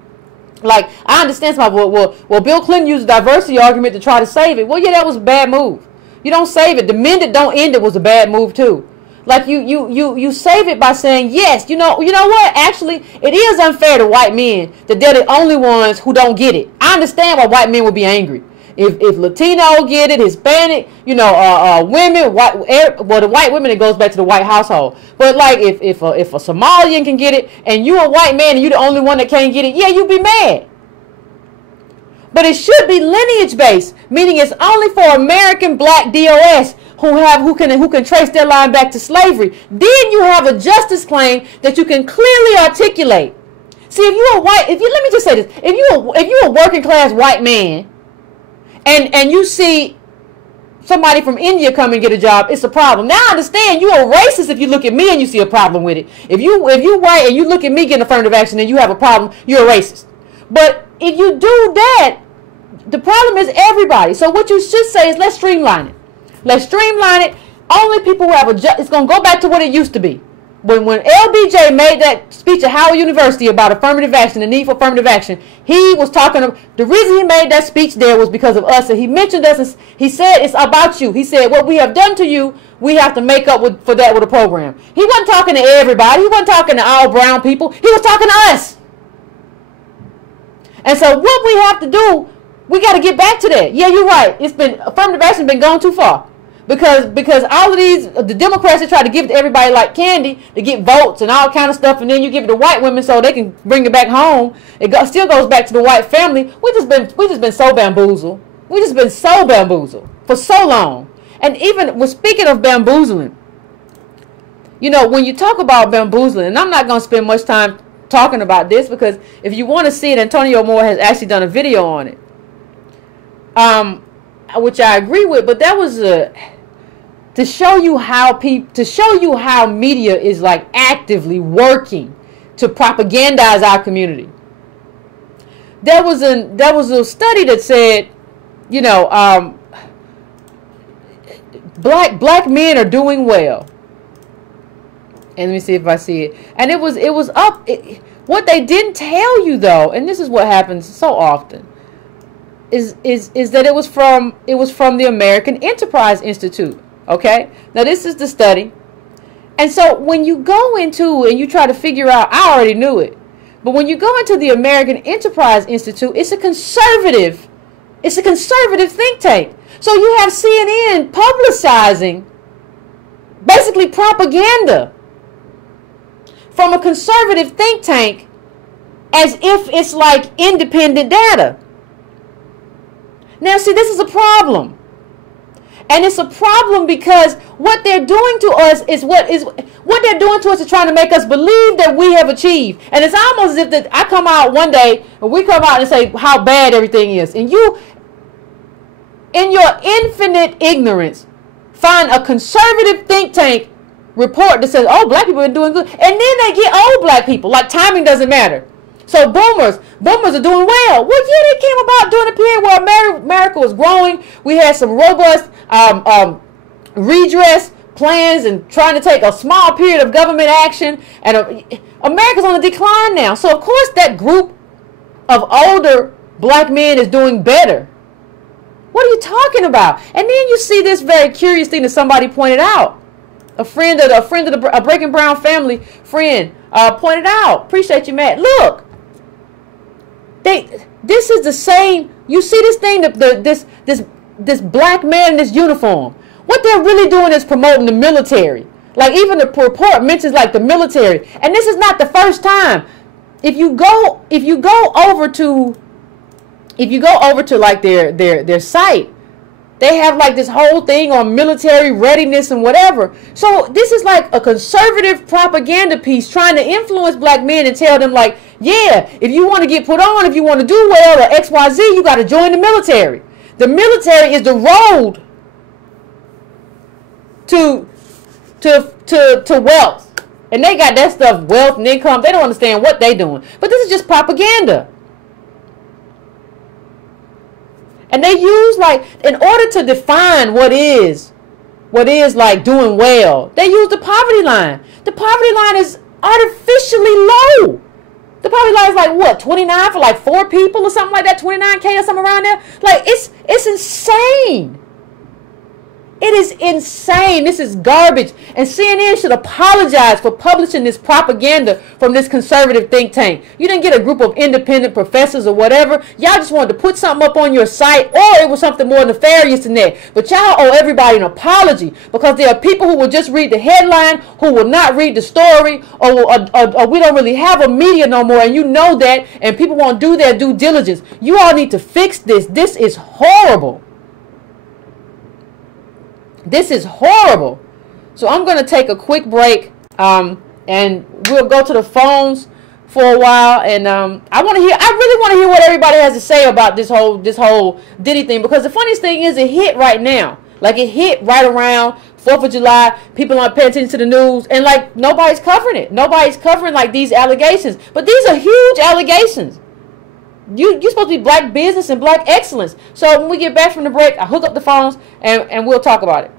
like, I understand somebody, well, Bill Clinton used a diversity argument to try to save it. Well, yeah, that was a bad move. You don't save it. The men that don't end it was a bad move too. Like, you save it by saying, yes, you know what? Actually, it is unfair to white men that they're the only ones who don't get it. I understand why white men would be angry. If Latino get it, Hispanic, women, the white women, it goes back to the white household. But like, if a Somalian can get it and you a white man and you the only one that can't get it, yeah, you'd be mad. But it should be lineage-based, meaning it's only for American Black DOS who can trace their line back to slavery. Then you have a justice claim that you can clearly articulate. See, let me just say this: if you're a working class white man, and you see somebody from India come and get a job, it's a problem. Now I understand you're a racist if you look at me and you see a problem with it. If you white and you look at me getting affirmative action and you have a problem, you're a racist. But if you do that, the problem is everybody. So what you should say is, let's streamline it. Let's streamline it. Only people who have it's going to go back to what it used to be. When LBJ made that speech at Howard University about affirmative action, the need for affirmative action, he was talking about, the reason he made that speech there was because of us. And he mentioned us. He said, it's about you. He said, what we have done to you, we have to make up for that with a program. He wasn't talking to everybody. He wasn't talking to all brown people. He was talking to us. And so what we have to do, we got to get back to that. Yeah, you're right. Affirmative action been going too far. Because all of the Democrats, they try to give it to everybody like candy to get votes and all kind of stuff, and then you give it to white women so they can bring it back home. Still goes back to the white family. We just been so bamboozled. We just been so bamboozled for so long. And even speaking of bamboozling, when you talk about bamboozling, and I'm not going to spend much time talking about this because if you want to see it, Antonio Moore has actually done a video on it, which I agree with. But that was to show you how media is like actively working to propagandize our community. there was a study that said, you know, black men are doing well. And let me see if I see it. And it was up. What they didn't tell you though, and this is what happens so often, is that it was from the American Enterprise Institute. Okay, now this is the study. And so when you go into and you try to figure out, I already knew it, but when you go into the American Enterprise Institute, it's a conservative think tank. So you have CNN publicizing basically propaganda from a conservative think tank as if it's like independent data. Now see, this is a problem. And it's a problem because what they're doing to us is what they're doing to us is trying to make us believe that we have achieved. And it's almost as if that I come out one day and we come out and say how bad everything is. And you, in your infinite ignorance, find a conservative think tank report that says, oh, black people are doing good. And then they get old black people. Like timing doesn't matter. So boomers are doing well. Well, yeah, they came about during a period where America was growing. We had some robust redress plans and trying to take a small period of government action. And America's on a decline now. So, of course, that group of older black men is doing better. What are you talking about? And then you see this very curious thing that somebody pointed out. A friend of the Breaking Brown family friend pointed out. Appreciate you, Matt. Look. This is the same. You see this thing, this black man in this uniform. What they're really doing is promoting the military. Like even the report mentions like the military. And this is not the first time. If you go over to like their site, they have like this whole thing on military readiness and whatever. So this is like a conservative propaganda piece trying to influence black men and tell them like, yeah, if you want to get put on, if you want to do well or XYZ, you got to join the military. The military is the road to wealth. And they got that stuff, wealth and income. They don't understand what they're doing. But this is just propaganda. And they use like, in order to define what is like doing well, they use the poverty line. The poverty line is artificially low. The poverty line is like what, 29 for like 4 people or something like that, 29K or something around there. Like it's insane. It is insane. This is garbage. And CNN should apologize for publishing this propaganda from this conservative think tank. You didn't get a group of independent professors or whatever. Y'all just wanted to put something up on your site, or it was something more nefarious than that. But y'all owe everybody an apology, because there are people who will just read the headline, who will not read the story, or we don't really have a media no more, and you know that, and people won't do their due diligence. You all need to fix this. This is horrible. This is horrible. So I'm going to take a quick break, and we'll go to the phones for a while. And I really want to hear what everybody has to say about this whole Diddy thing, because the funniest thing is it hit right now. Like it hit right around 4th of July. People aren't paying attention to the news, and like nobody's covering it. Nobody's covering like these allegations. But these are huge allegations. You're supposed to be black business and black excellence. So when we get back from the break, I hook up the phones and we'll talk about it.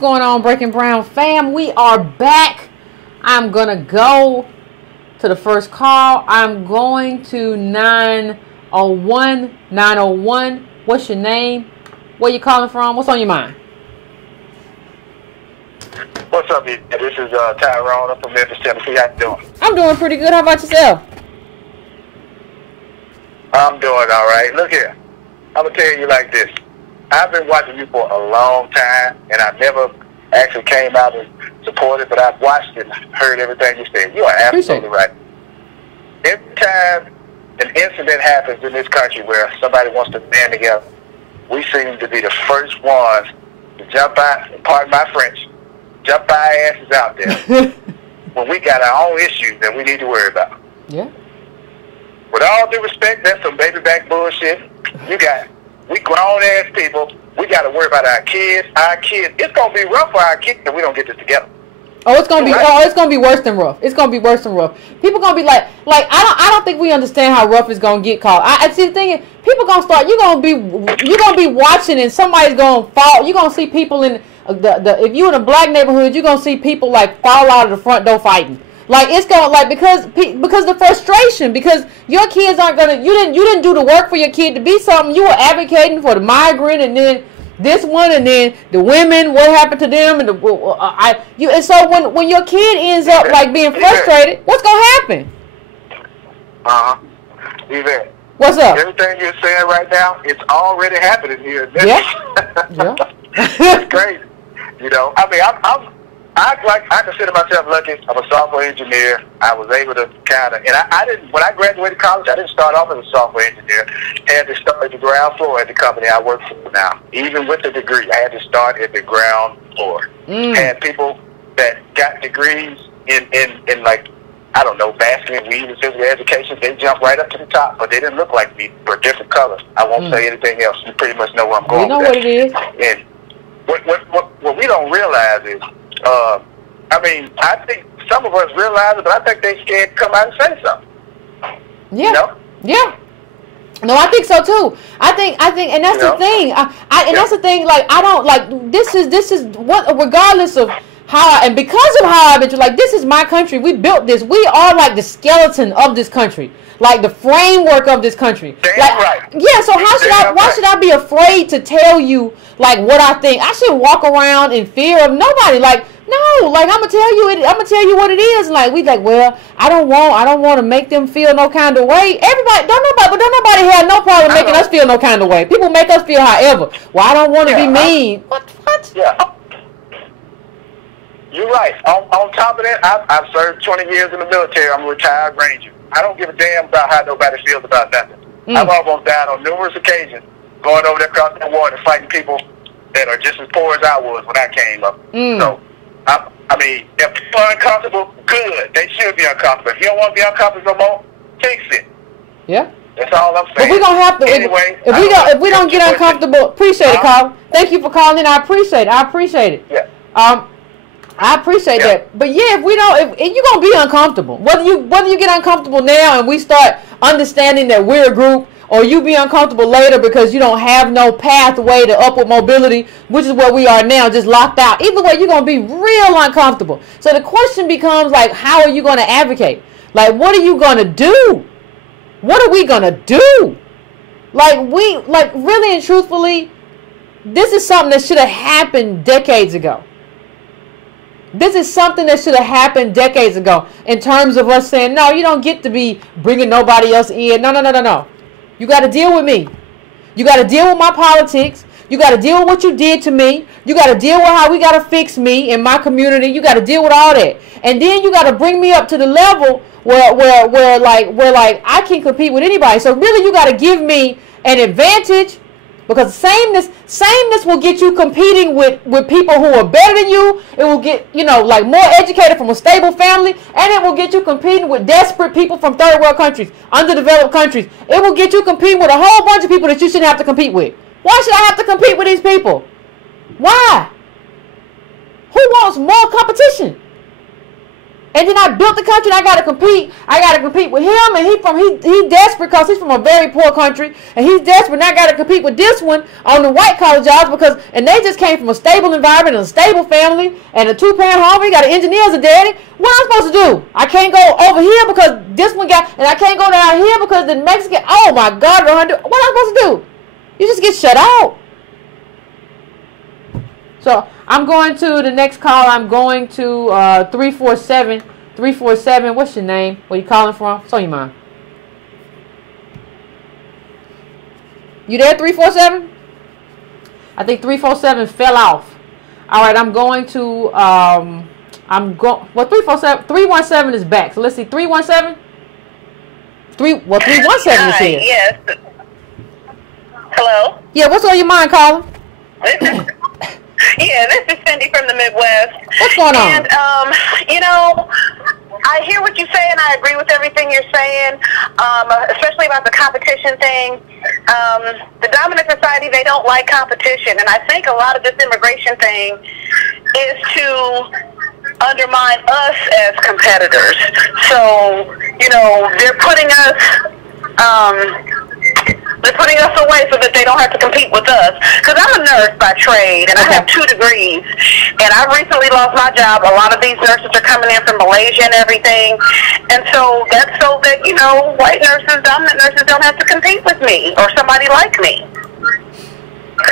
going on, Breaking Brown fam? We are back. I'm going to go to the first call. I'm going to 901. 901. What's your name? Where you calling from? What's on your mind? What's up, Yvette? This is Tyrone. I'm from Memphis, Tennessee. How you doing? I'm doing pretty good. How about yourself? I'm doing all right. Look here. I'm going to tell you like this. I've been watching you for a long time, and I never actually came out and supported, but I've watched and heard everything you said. You are absolutely right. Every time an incident happens in this country where somebody wants to band together, we seem to be the first ones to jump out, pardon my French, jump our asses out there when we got our own issues that we need to worry about. Yeah. With all due respect, that's some baby back bullshit. We grown ass people. We got to worry about our kids. It's gonna be rough for our kids if we don't get this together. Oh, it's gonna be. Right? Oh, it's gonna be worse than rough. It's gonna be worse than rough. People gonna be like I don't think we understand how rough it's gonna get. Called. I see the thing is, people gonna start. You're gonna be watching, and somebody's gonna fall. You're gonna see people in if you in a black neighborhood, you're gonna see people like fall out of the front door fighting. Like it's gonna because the frustration, because your kids aren't gonna you didn't do the work for your kid to be something. You were advocating for the migrant, and then this one, and then the women, what happened to them, and and so when your kid ends up like being frustrated, what's gonna happen? Yvette. What's up? Everything you're saying right now, it's already happening here. Yeah. It's crazy. You know, I mean, I consider myself lucky. I'm a software engineer. I was able to kind of, and I didn't, when I graduated college, I didn't start off as a software engineer. I had to start at the ground floor at the company I work for now. Even with the degree, I had to start at the ground floor. Had people that got degrees in like, I don't know, vascular, weed, and physical education. They jumped right up to the top, but they didn't look like me. They were different colors. I won't say anything else. You pretty much know where I'm going. You know what it is. And what we don't realize is, I mean, I think some of us realize it, but I think they scared to come out and say something. Yeah. You know? Yeah. No, I think so too. I think, and that's the thing. That's the thing. Like, I don't like. This is what, regardless of how, and because of how I've been, like, this is my country. We built this. We are like the skeleton of this country, like the framework of this country. Damn like, right. Yeah. So why should I be afraid to tell you like what I think? I shouldn't walk around in fear of nobody. Like, no, like I'm gonna tell you what it is. Like we like, well, I don't want to make them feel no kind of way. Don't nobody have no problem making us feel no kind of way. People make us feel however. Well, I don't want to be mean. What? Yeah. You're right. On top of that, I've served 20 years in the military. I'm a retired Ranger. I don't give a damn about how nobody feels about nothing. I've almost died on numerous occasions going over there across that water fighting people that are just as poor as I was when I came up. So, I mean, if people are uncomfortable, good. They should be uncomfortable. If you don't want to be uncomfortable no more, fix it. Yeah. That's all I'm saying. But we're gonna have to. Anyway, if we don't get uncomfortable, appreciate it, Carl. Thank you for calling in. I appreciate it. Yeah. I appreciate that. But yeah, if you're gonna be uncomfortable, whether you get uncomfortable now and we start understanding that we're a group, or you be uncomfortable later because you don't have no pathway to upward mobility, which is where we are now, just locked out. Either way, you're going to be real uncomfortable. So the question becomes, like, how are you going to advocate? Like, what are you going to do? What are we going to do? Like, really and truthfully, this is something that should have happened decades ago. This is something that should have happened decades ago in terms of us saying, no, you don't get to be bringing nobody else in. No. You got to deal with me. You got to deal with my politics. You got to deal with what you did to me. You got to deal with how we got to fix me in my community. You got to deal with all that. And then you got to bring me up to the level where I can compete with anybody. So really you got to give me an advantage, because sameness will get you competing with people who are better than you. It will get, like more educated from a stable family, and it will get you competing with desperate people from third world countries, underdeveloped countries. It will get you competing with a whole bunch of people that you shouldn't have to compete with. Why should I have to compete with these people? Why? Who wants more competition? And then I built the country, and I got to compete. I got to compete with him, and he desperate because he's from a very poor country, and he's desperate. And I got to compete with this one on the white collar jobs and they just came from a stable environment and a stable family and a 2-parent home. He got an engineer as a daddy. What am I supposed to do? I can't go over here because this one got, and I can't go down here because the Mexican. Oh my God, what am I supposed to do? You just get shut out. So I'm going to the next call. I'm going to 347. 347. What's your name? Where you calling from? It's on your mind. You there, 347? I think 347 fell off. All right, I'm going to well, 317 is back. So let's see, 317. 317 is here. Yes. Hello. Yeah, what's on your mind, caller? This is Cindy from the Midwest. What's going on? And, I hear what you say, and I agree with everything you're saying, especially about the competition thing. The dominant society, they don't like competition, and I think a lot of this immigration thing is to undermine us as competitors. So, they're putting us away so that they don't have to compete with us. Because I'm a nurse by trade, and I have 2 degrees. And I recently lost my job. A lot of these nurses are coming in from Malaysia and everything. And so that's so that, white nurses, dominant nurses don't have to compete with me or somebody like me.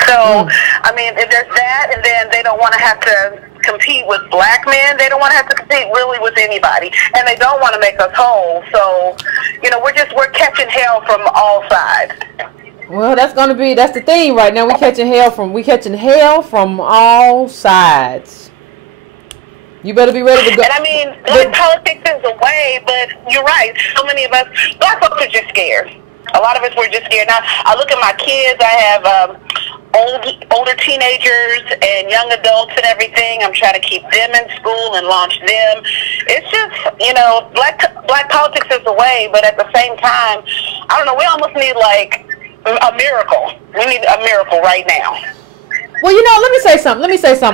So, I mean, there's that, and then they don't want to have to compete with black men. They don't want to have to compete really with anybody, and they don't want to make us whole. So, we're catching hell from all sides. Well, that's the theme right now. We're catching hell from all sides. You better be ready to go. And I mean, like, politics is a way, but you're right. So many of us, black folks, are just scared. A lot of us were just scared. Now, I look at my kids. I have older teenagers and young adults and everything. I'm trying to keep them in school and launch them. It's just, black politics is the way, but at the same time, I don't know, we almost need like a miracle. We need a miracle right now. Well, let me say something.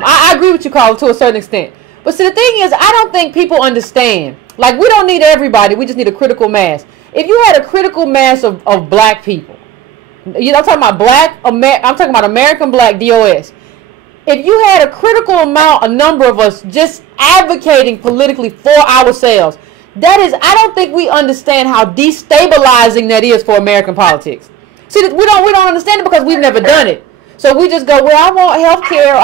I agree with you, Carla, to a certain extent. But see, the thing is, I don't think people understand. Like, we don't need everybody. We just need a critical mass. If you had a critical mass of black people, I'm talking about I'm talking about American black, DOS. If you had a number of us just advocating politically for ourselves, I don't think we understand how destabilizing that is for American politics. See, we don't understand it because we've never done it. So we just go, well, I want health care.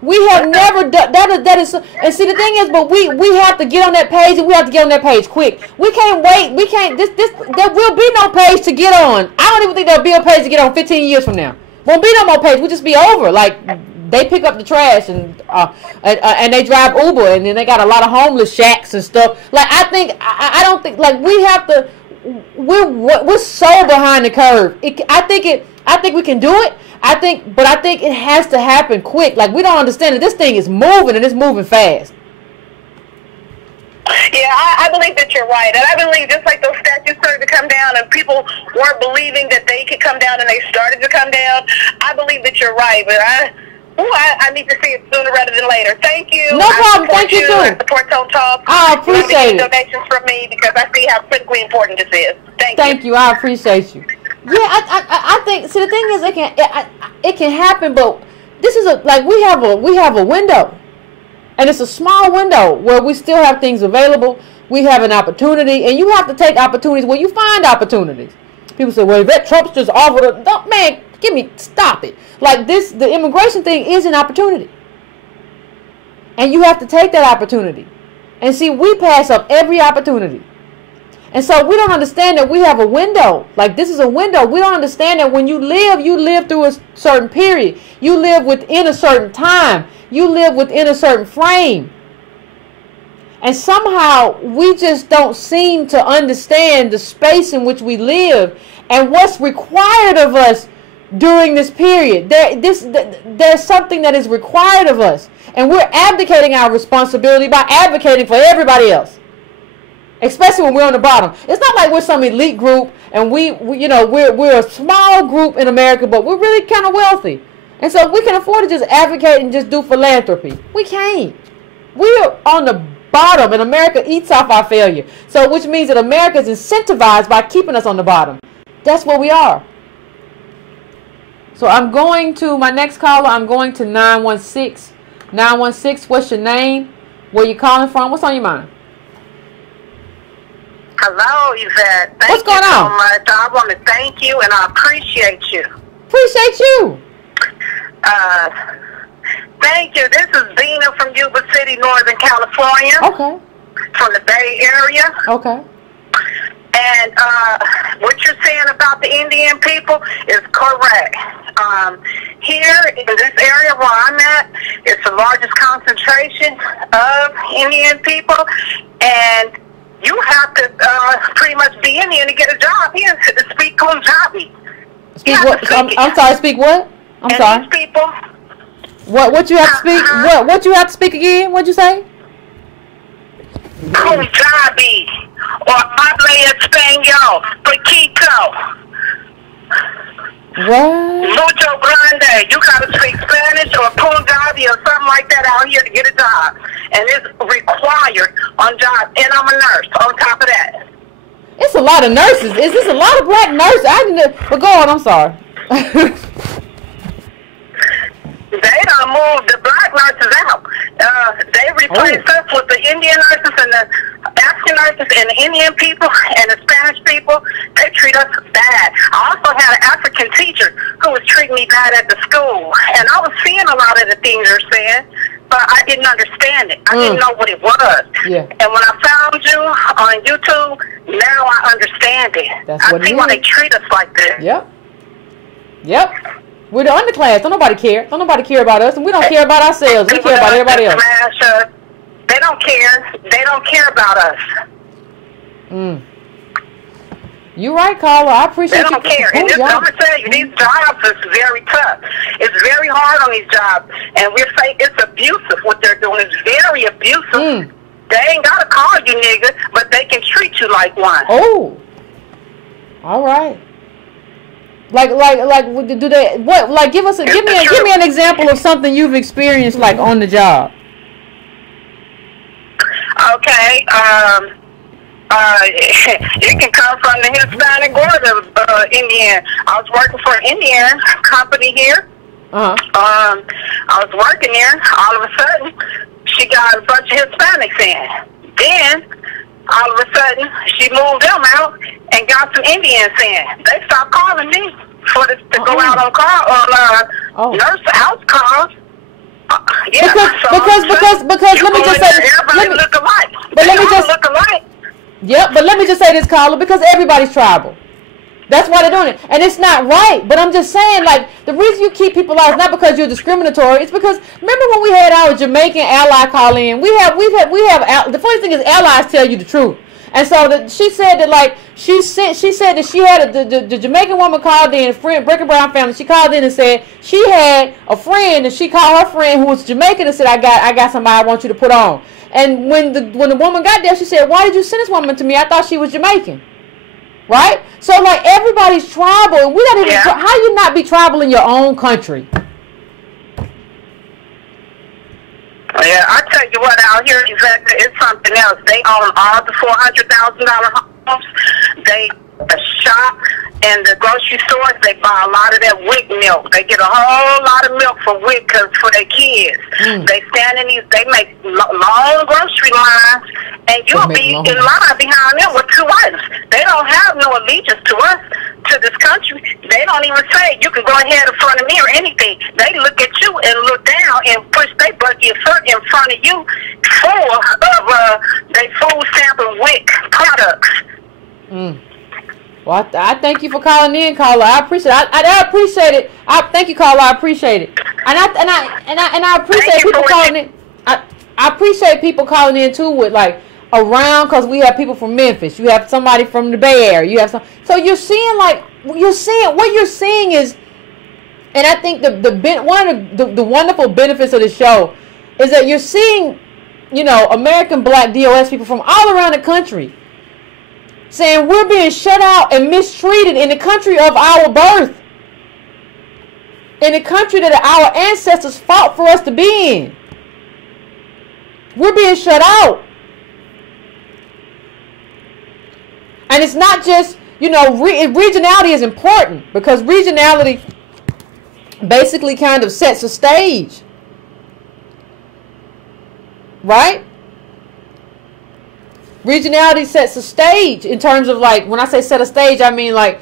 We have never done that is, and see, the thing is, but we have to get on that page, and we have to get on that page quick. We can't wait. We can't, there will be no page to get on. I don't even think there'll be a page to get on 15 years from now. Won't be no more page. We'll just be over. Like, they pick up the trash and they drive Uber, and then they got a lot of homeless shacks and stuff. Like, I don't think, like, we have to, we're so behind the curve. I think we can do it. But I think it has to happen quick. Like, we don't understand that this thing is moving, and it's moving fast. Yeah, I believe that you're right. And I believe just like those statues started to come down and people weren't believing that they could come down and they started to come down, I believe that you're right. But I need to see it sooner rather than later. Thank you. No problem. Thank you, too. I support Tone Talk. I appreciate it. Donations from me because I see how critically important this is. Thank you. I appreciate you. Yeah, I think. See, the thing is, it can happen, but this is we have a window, and it's a small window where we still have things available. We have an opportunity, and you have to take opportunities when you find opportunities. People say, "Well, Yvette, Trump's just offered no, man, stop it." Like this, the immigration thing is an opportunity, and you have to take that opportunity. And see, we pass up every opportunity. And so we don't understand that we have a window. Like, this is a window. We don't understand that when you live through a certain period. You live within a certain time. You live within a certain frame. And somehow we just don't seem to understand the space in which we live and what's required of us during this period. There's something that is required of us. And we're abdicating our responsibility by advocating for everybody else. Especially when we're on the bottom. It's not like we're some elite group and we're a small group in America, but we're really kind of wealthy. And so we can afford to just advocate and just do philanthropy. We can't. We're on the bottom, and America eats off our failure. So, which means that America is incentivized by keeping us on the bottom. That's what we are. So I'm going to my next caller. I'm going to 916. 916, what's your name? Where you calling from? What's on your mind? Hello, Yvette. What's going on? Thank you so much. I want to thank you, and I appreciate you. Appreciate you. Thank you. This is Zena from Yuba City, Northern California. Okay. From the Bay Area. Okay. And what you're saying about the Indian people is correct. Here in this area where I'm at, it's the largest concentration of Indian people, and you have to pretty much be Indian to get a job here to speak Punjabi. Speak what? I'm sorry. Speak what? I'm sorry. These people. What you have to speak? What you have to speak again? What'd you say? Punjabi or habla español, poquito. What? Mucho grande. You gotta speak Spanish or Punjabi or something like that out here to get a job, and it's required on job. And I'm a nurse. On top of that, it's a lot of nurses. Is this a lot of black nurses? I didn't. But go on. I'm sorry. They done moved the black nurses out. They replaced us with the Indian nurses and the African nurses and the Indian people and the Spanish people. They treat us bad. I also had an African teacher who was treating me bad at the school. And I was seeing a lot of the things you're saying, but I didn't understand it. I didn't know what it was. Yeah. And when I found you on YouTube, now I understand it. That's what I see why they treat us like this. Yep. Yep. We're the underclass. Don't nobody care. Don't nobody care about us, and we don't care about ourselves. We care about everybody else. They don't care. They don't care about us. You're right, caller. I appreciate you. They don't care. And I'm going to tell you, these jobs is very tough. It's very hard on these jobs. And we're saying it's abusive what they're doing. It's very abusive. They ain't got to call you nigga, but they can treat you like one. Oh. All right. Like, do they, what, like, give me an example of something you've experienced, like, on the job. Okay, it can come from the Hispanic or the Indian. I was working for an Indian company here. I was working there. All of a sudden, she got a bunch of Hispanics in. Then, all of a sudden, she moved them out and got some Indians in. They stopped calling me for this to go out on call on nurse house calls. Yeah, because let me just say, everybody look alike. But let me just look alike. Yeah, but let me just say this, caller, because everybody's tribal. That's why they're doing it, and it's not right. But I'm just saying, like, the reason you keep people out is not because you're discriminatory. It's because remember when we had our Jamaican ally call in. We have. The funny thing is, allies tell you the truth. And so she said that, like, she said that she had the Jamaican woman called in, a friend, Breaking Brown family. She called in and said she had a friend, and she called her friend who was Jamaican and said, I got somebody I want you to put on. And when the woman got there, she said, why did you send this woman to me? I thought she was Jamaican. Right? So, like, everybody's tribal, and we don't even. How you not be tribal in your own country? Yeah, I tell you what, out here, Yvette, it's something else. They own all the $400,000 homes. They shop and the grocery stores. They buy a lot of that WIC milk. They get a whole lot of milk for WIC for their kids. They stand in these. They make long grocery lines, and you'll be in line behind them with 2 items. They don't have no allegiance to us, to this country. They don't even say you can go ahead in front of me or anything. They look at you and look down and push their bucket in front of you full of their food stamp and WIC products. Well, I thank you for calling in, caller. I appreciate it. I appreciate it. Thank you, caller. I appreciate it. And I appreciate people calling in. I appreciate people calling in too with, like, around, because we have people from Memphis. You have somebody from the Bay Area. You have some. So you're seeing, like, what you're seeing is, and I think one of the wonderful benefits of the show is that you're seeing, you know, American Black DOS people from all around the country saying we're being shut out and mistreated in the country of our birth, in the country that our ancestors fought for us to be in. We're being shut out. And it's not just, you know, regionality is important, because regionality basically kind of sets a stage, right? Regionality sets a stage in terms of, like, when I say set a stage, I mean like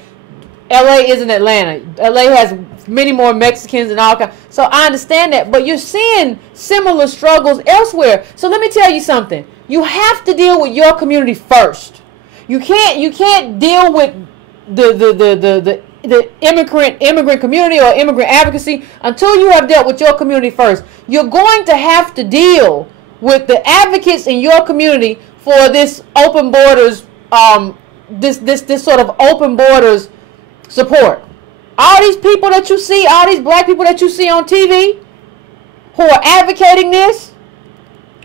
LA isn't Atlanta. LA has many more Mexicans and all kinds. So I understand that, but you're seeing similar struggles elsewhere. So let me tell you something. You have to deal with your community first. You can't deal with the immigrant community or immigrant advocacy until you have dealt with your community first. You're going to have to deal with the advocates in your community for this open borders, this sort of open borders support. All these people that you see, all these black people that you see on TV who are advocating this,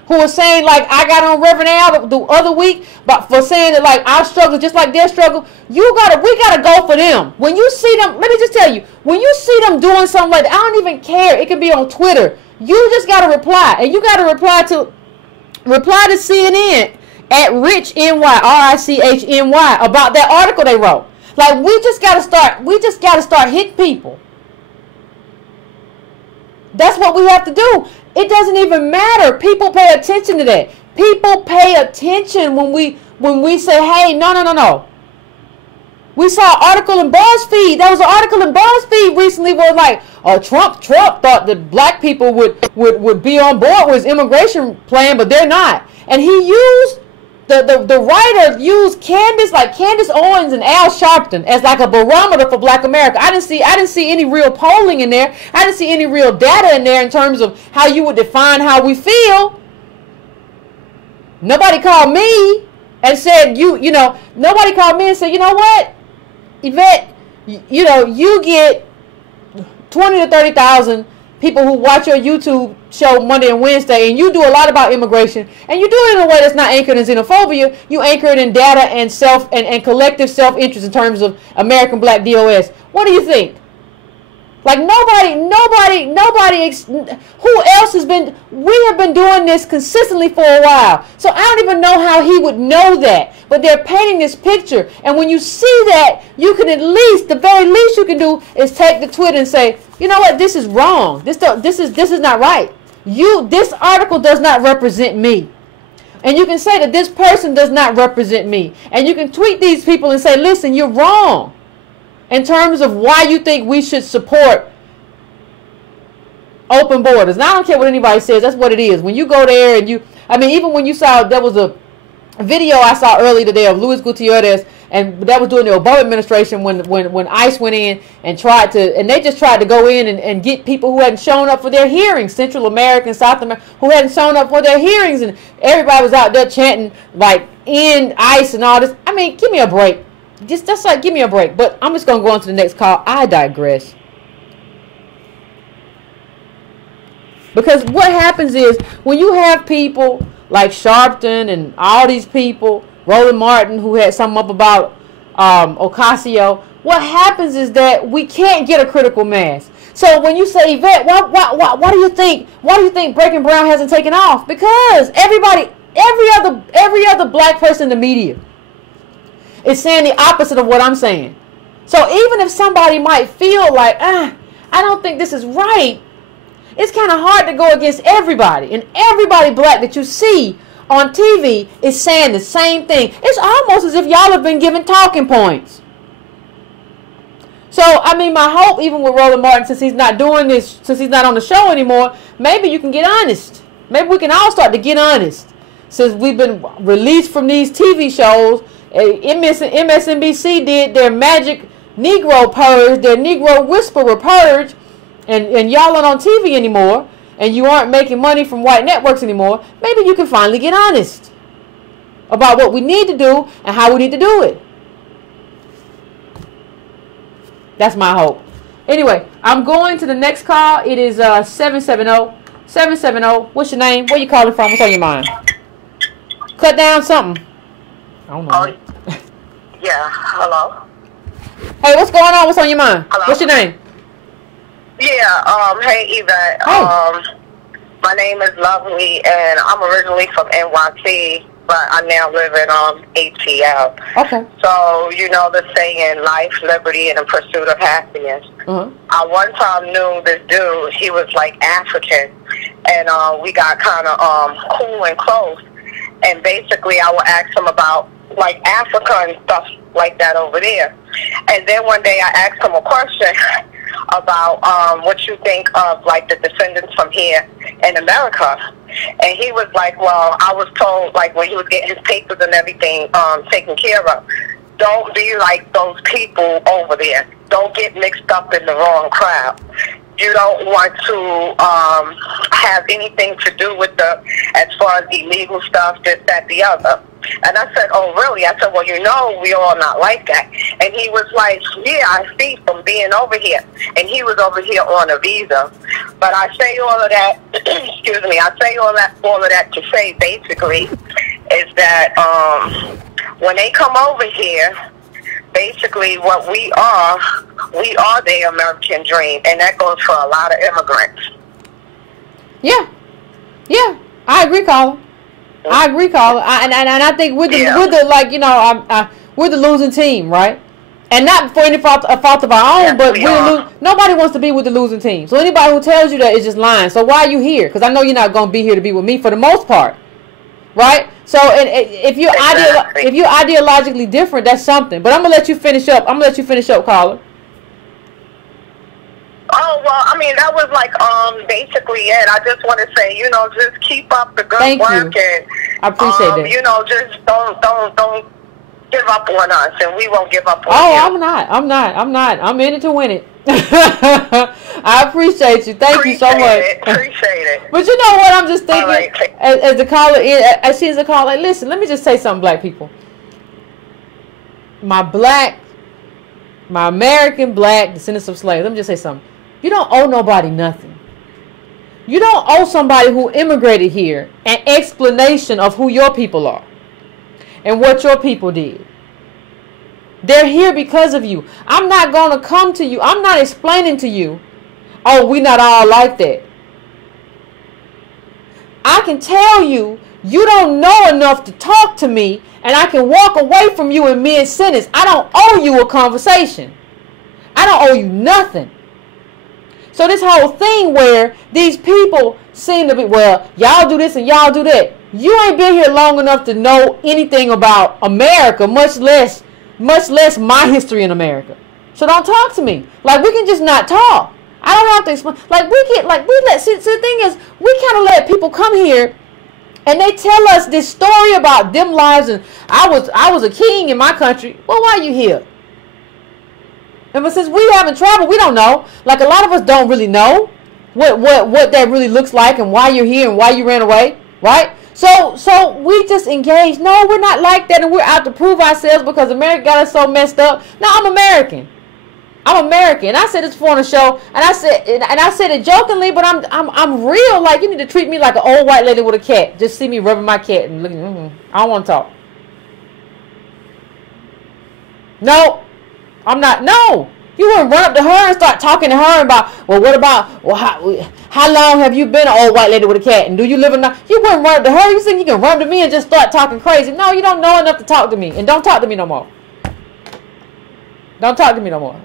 who are saying, like, I got on Reverend Al the other week, but for saying that, like, our struggle just like their struggle, we gotta go for them. When you see them, let me just tell you, when you see them doing something like that, I don't even care. It can be on Twitter. You just gotta reply, and you gotta reply to CNN at RichNY, RICHNY, about that article they wrote. Like, we just gotta start hitting people. That's what we have to do. It doesn't even matter. People pay attention to that. People pay attention when we say, hey, no. We saw an article in BuzzFeed. There was an article in BuzzFeed recently where, like, Trump thought that black people would be on board with his immigration plan, but they're not. And he used the writer used Candace Owens and Al Sharpton as like a barometer for Black America. I didn't see any real polling in there. I didn't see any real data in there in terms of how you would define how we feel. Nobody called me and said nobody called me and said, you know what, Yvette, you get 20 to 30,000 people who watch your YouTube show Monday and Wednesday, and you do a lot about immigration, and you do it in a way that's not anchored in xenophobia. You anchor it in data and and collective self-interest in terms of American Black DOS. What do you think? Like, nobody, who else has been, we have been doing this consistently for a while. So I don't even know how he would know that. But they're painting this picture. And when you see that, you can at least, the very least you can do is take the Twitter and say, you know what, this is wrong. This is not right. This article does not represent me. And you can say that this person does not represent me. And you can tweet these people and say, listen, you're wrong in terms of why you think we should support open borders. And I don't care what anybody says. That's what it is. When you go there and even when you saw, there was a video I saw earlier today of Luis Gutierrez, and that was during the Obama administration when ICE went in and they just tried to go in and get people who hadn't shown up for their hearings, Central American, South American, who hadn't shown up for their hearings, and everybody was out there chanting, like, end ICE and all this. I mean, give me a break. Just like, give me a break. But I'm just going to go on to the next call. I digress. Because what happens is, when you have people like Sharpton and all these people, Roland Martin, who had something up about Ocasio, what happens is that we can't get a critical mass. So when you say, Yvette, why do you think Breaking Brown hasn't taken off? Because every other black person in the media is saying the opposite of what I'm saying. So even if somebody might feel like, I don't think this is right, it's kind of hard to go against everybody. And everybody black that you see on TV is saying the same thing. It's almost as if y'all have been given talking points. So, I mean, my hope, even with Roland Martin, since he's not doing this, since he's not on the show anymore, maybe you can get honest. Maybe we can all start to get honest. Since we've been released from these TV shows, MSNBC did their magic Negro purge, their Negro whisperer purge, and y'all aren't on TV anymore, and you aren't making money from white networks anymore. Maybe you can finally get honest about what we need to do and how we need to do it. That's my hope. Anyway, I'm going to the next call. It is 770. 770. What's your name? Where you calling from? What's on your mind? Cut down something. I don't know. Yeah. Hello. Hey, what's going on? What's on your mind? Hello? What's your name? Yeah. Hey, Yvette. Hey. My name is Lovely, and I'm originally from NYC. but I now live in ATL. Okay. So, you know the saying, life, liberty, and the pursuit of happiness. I one time knew this dude, he was like African, and we got kind of cool and close. And basically, I would ask him about like Africa and stuff like that over there. And then one day I asked him a question about what you think of like the descendants from here in America. And he was like, well, I was told, like, when he was getting his papers and everything taken care of, don't be like those people over there. Don't get mixed up in the wrong crowd. You don't want to have anything to do with as far as illegal stuff, this, that, the other. And I said, oh, really? I said, well, you know, we all not like that. And he was like, yeah, I see from being over here. And he was over here on a visa. But I say all of that, excuse me, I say all of that to say basically is that when they come over here, basically what we are the American dream. And that goes for a lot of immigrants. Yeah. Yeah. I agree, Colin. I agree, Colin. And I think we're the like, you know, we're the losing team, right? And not for any fault of our own, but nobody wants to be with the losing team. So anybody who tells you that is just lying. So why are you here? Because I know you're not going to be here to be with me for the most part, right? So if you're ideologically different, that's something. But I'm gonna let you finish up. Caller. Oh, well, I mean, that was like basically it. I just want to say, you know, just keep up the good work. And I appreciate that. You know, just don't give up on us, and we won't give up on you. Oh, I'm not. I'm in it to win it. I appreciate you. Thank you so much. Appreciate it. But you know what? I'm just thinking, right. as the caller, as she is a caller, like, listen, let me just say something, black people. My American black descendants of slaves, let me just say something. You don't owe nobody nothing. You don't owe somebody who immigrated here an explanation of who your people are and what your people did. They're here because of you. I'm not going to come to you. I'm not explaining to you, oh, we're not all like that. I can tell you, you don't know enough to talk to me, and I can walk away from you in mid-sentence. I don't owe you a conversation. I don't owe you nothing. So this whole thing where these people seem to be, well, y'all do this and y'all do that. You ain't been here long enough to know anything about America, much less my history in America. So don't talk to me. Like, we can just not talk. I don't have to explain. Like, see, the thing is, we kind of let people come here and they tell us this story about them lives and I was a king in my country. Well, why are you here? And but since we haven't traveled, we don't know. Like, a lot of us don't really know what that really looks like and why you're here and why you ran away, right? So we just engage. No, we're not like that, and we're out to prove ourselves because America got us so messed up. No, I'm American. I'm American. I said this before on the show, and I said it jokingly, but I'm real. Like, you need to treat me like an old white lady with a cat. Just see me rubbing my cat and looking. I don't want to talk. No, I'm not. No, you wouldn't run up to her and start talking to her about, well, what about, well, how long have you been an old white lady with a cat? And do you live in the, you wouldn't run up to her. You think you can run to me and just start talking crazy? No, you don't know enough to talk to me. And don't talk to me no more. Don't talk to me no more.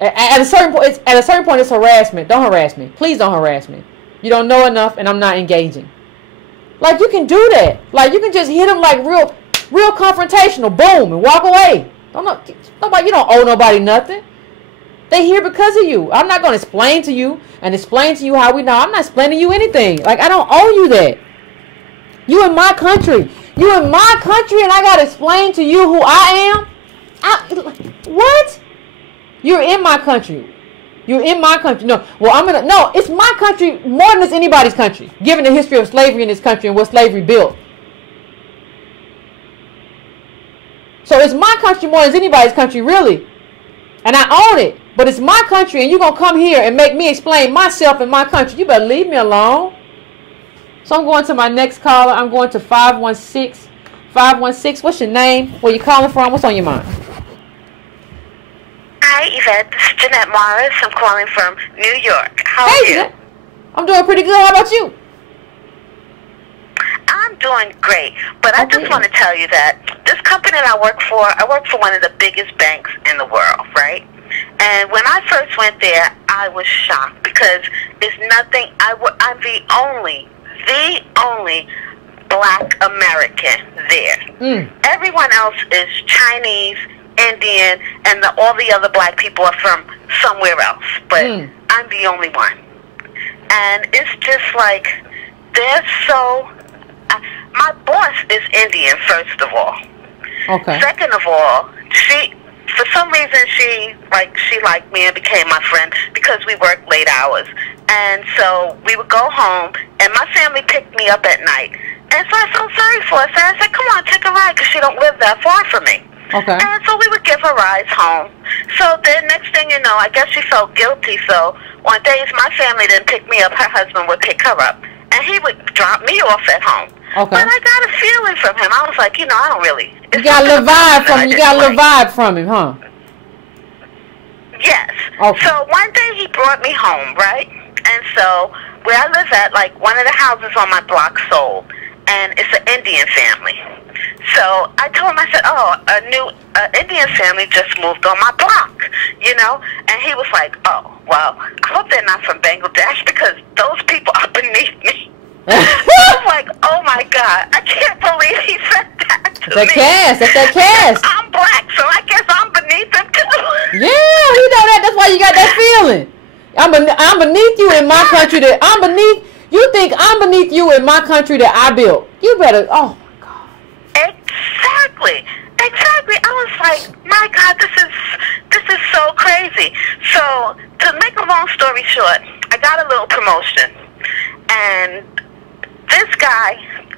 At a certain point, it's harassment. Don't harass me. Please don't harass me. You don't know enough, and I'm not engaging. Like, you can do that. Like, you can just hit them like real confrontational. Boom, and walk away. You don't owe nobody nothing. They here because of you. I'm not going to explain to you how we know. I'm not explaining you anything. Like, I don't owe you that. You in my country. You in my country, and I got to explain to you who I am? What? You're in my country. You're in my country. No, it's my country more than it's anybody's country, given the history of slavery in this country and what slavery built. So it's my country more than anybody's country, really. And I own it. But it's my country, and you're going to come here and make me explain myself and my country. You better leave me alone. So I'm going to my next caller. I'm going to 516. 516, what's your name? Where you calling from? What's on your mind? Hi, Yvette. This is Jeanette Morris. I'm calling from New York. How are you? I'm doing pretty good. How about you? I'm doing great. But I just want to tell you that this company that I work for one of the biggest banks in the world, right? And when I first went there, I was shocked because it's nothing. I'm the only Black American there. Everyone else is Chinese, Indian, and all the other Black people are from somewhere else. But I'm the only one. And it's just like, they're so... my boss is Indian, first of all. Okay. Second of all, for some reason, she liked me and became my friend because we worked late hours. And so we would go home, and my family picked me up at night. And so I felt sorry for her. So I said, come on, take a ride, because she don't live that far from me. Okay. And so we would give her rides home. So then next thing you know, I guess she felt guilty. So on days my family didn't pick me up, her husband would pick her up. And he would drop me off at home. Okay. But I got a feeling from him. I was like, I don't really... You got a little vibe from him. You got a little vibe from him, huh? Yes. Okay. So one day he brought me home, right? And so where I live at, like, one of the houses on my block sold. And it's an Indian family. So I told him, I said, a new Indian family just moved on my block, And he was like, oh, well, I hope they're not from Bangladesh because those people are beneath me. I was like, oh, my God, I can't believe he said that to me. That's that Caste. I'm Black, so I guess I'm beneath him, too. Yeah, you know that. That's why you got that feeling. I'm beneath you in my country that I'm beneath. You think I'm beneath you in my country that I built. You better, oh, my God. Exactly. I was like, my God, this is so crazy. So, to make a long story short, I got a little promotion. And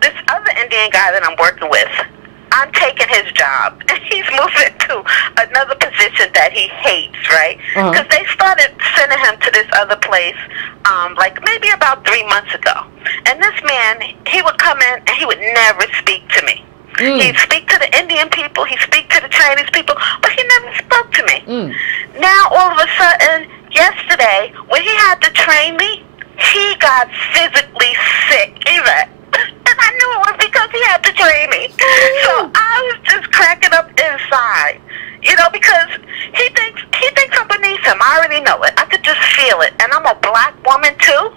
this other Indian guy that I'm working with, I'm taking his job. And he's moving to another position that he hates, right? Because they started sending him to this other place, like maybe about 3 months ago. And this man, he would come in and he would never speak to me. He'd speak to the Indian people, he'd speak to the Chinese people, but he never spoke to me. Now, all of a sudden, yesterday, when he had to train me, he got physically sick, Yvette. And I knew it was because he had to train me. So I was just cracking up inside, because he thinks I'm beneath him. I already know it. I could just feel it. And I'm a Black woman, too?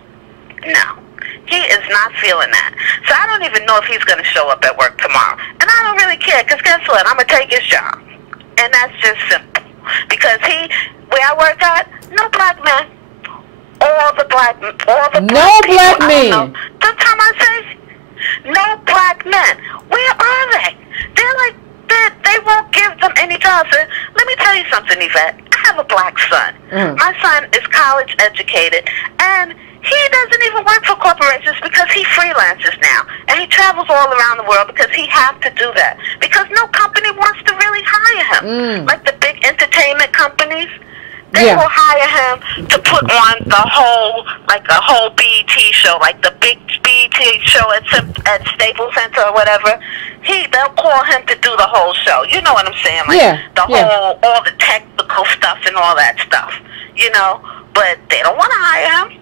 No. He is not feeling that. So I don't even know if he's going to show up at work tomorrow. And I don't really care, because guess what? I'm going to take his job. And that's just simple. Because where I work at, no Black men. All the Black men. Sometimes I say, no Black men. Where are they? They're like, they won't give them any jobs. And let me tell you something, Yvette. I have a Black son. My son is college educated, and he doesn't even work for corporations because he freelances now. And he travels all around the world because he has to do that. Because no company wants to really hire him. Like the big entertainment companies, they will hire him to put on a whole BET show, like the big BET show at Staples Center or whatever. They'll call him to do the whole show. You know what I'm saying? Like all the technical stuff and all that stuff. But they don't want to hire him.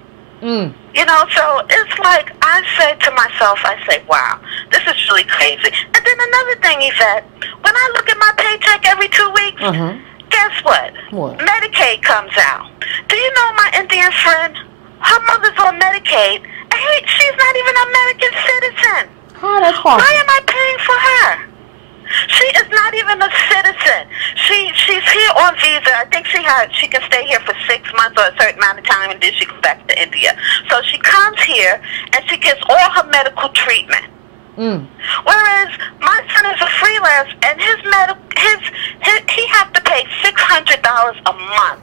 So it's like, I say to myself, wow, this is really crazy. And then another thing, Yvette, when I look at my paycheck every 2 weeks, guess what? Medicaid comes out. Do you know my Indian friend? Her mother's on Medicaid, and she's not even an American citizen. How that's possible? Why am I paying for her? She is not even a citizen. She's here on visa. I think she can stay here for 6 months or a certain amount of time, and then she goes back to India. So she comes here and she gets all her medical treatment. Whereas my son is a freelance, and he has to pay $600 a month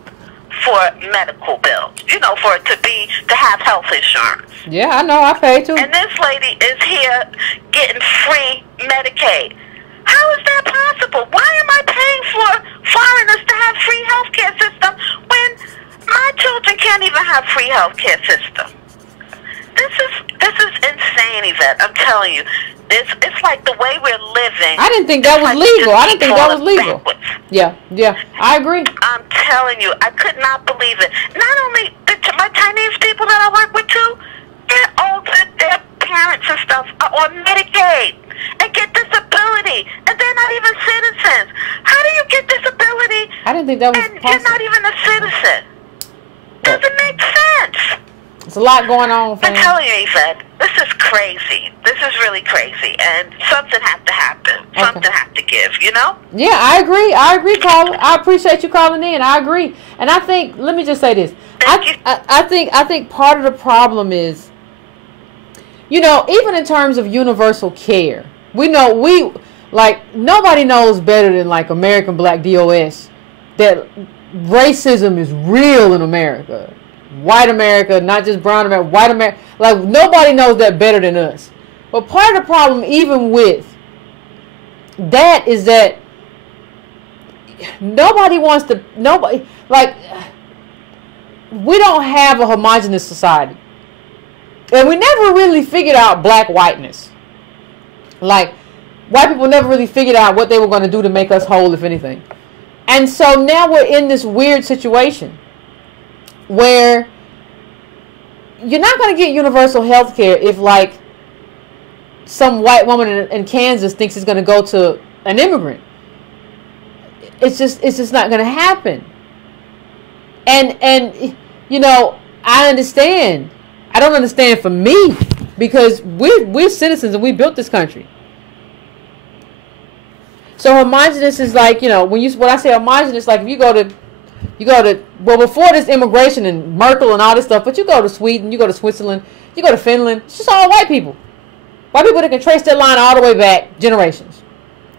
for medical bills. For it to have health insurance. Yeah, I know. I pay too. And this lady is here getting free Medicaid. How is that possible? Why am I paying for foreigners to have free healthcare system when my children can't even have free healthcare system? This is insane, Yvette. I'm telling you. It's like the way we're living. I didn't think that was legal. I didn't think that was legal. Yeah, I agree. I'm telling you, I could not believe it. Not only my Chinese people that I work with too, they're older, their parents and stuff are on Medicaid. that was and possible. you're not even a citizen. Doesn't make sense. It's a lot going on, fam. I'm telling you, Yvette, this is crazy. This is really crazy, and something has to happen. Something has to give, you know? Yeah, I agree. I agree, Carla. I appreciate you calling in. I agree. And I think, let me just say this. I think part of the problem is, you know, even in terms of universal care, nobody knows better than like American Black DOS that racism is real in America. White America, not just brown America, white America. Like, nobody knows that better than us. But part of the problem, even with that, is that nobody wants to, we don't have a homogenous society. And we never really figured out black whiteness. Like, white people never really figured out what they were going to do to make us whole, if anything. And so now we're in this weird situation where you're not going to get universal health care if, like, some white woman in Kansas thinks it's going to go to an immigrant. It's just not going to happen. And you know, I understand. I don't understand for me, because we're citizens and we built this country. So homogenous is like, you know, when I say homogenous, like if you go to well, before this immigration and Merkel and all this stuff, but you go to Sweden, you go to Switzerland, you go to Finland, it's just all white people. White people that can trace their line all the way back generations.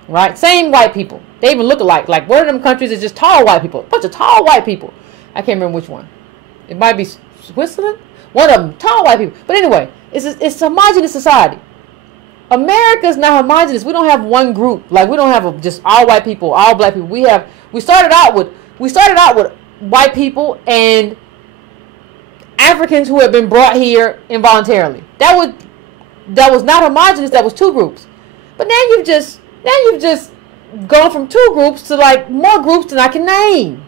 Right? Same white people. They even look alike. Like, one of them countries is just tall white people. A bunch of tall white people. I can't remember which one. It might be Switzerland. One of them, tall white people. But anyway, it's a homogenous society. America's not homogenous. We don't have one group. Like, we don't have just all white people, all black people. We started out with white people and Africans who have been brought here involuntarily. That was not homogenous. That was two groups. But now you've just gone from two groups to like more groups than I can name.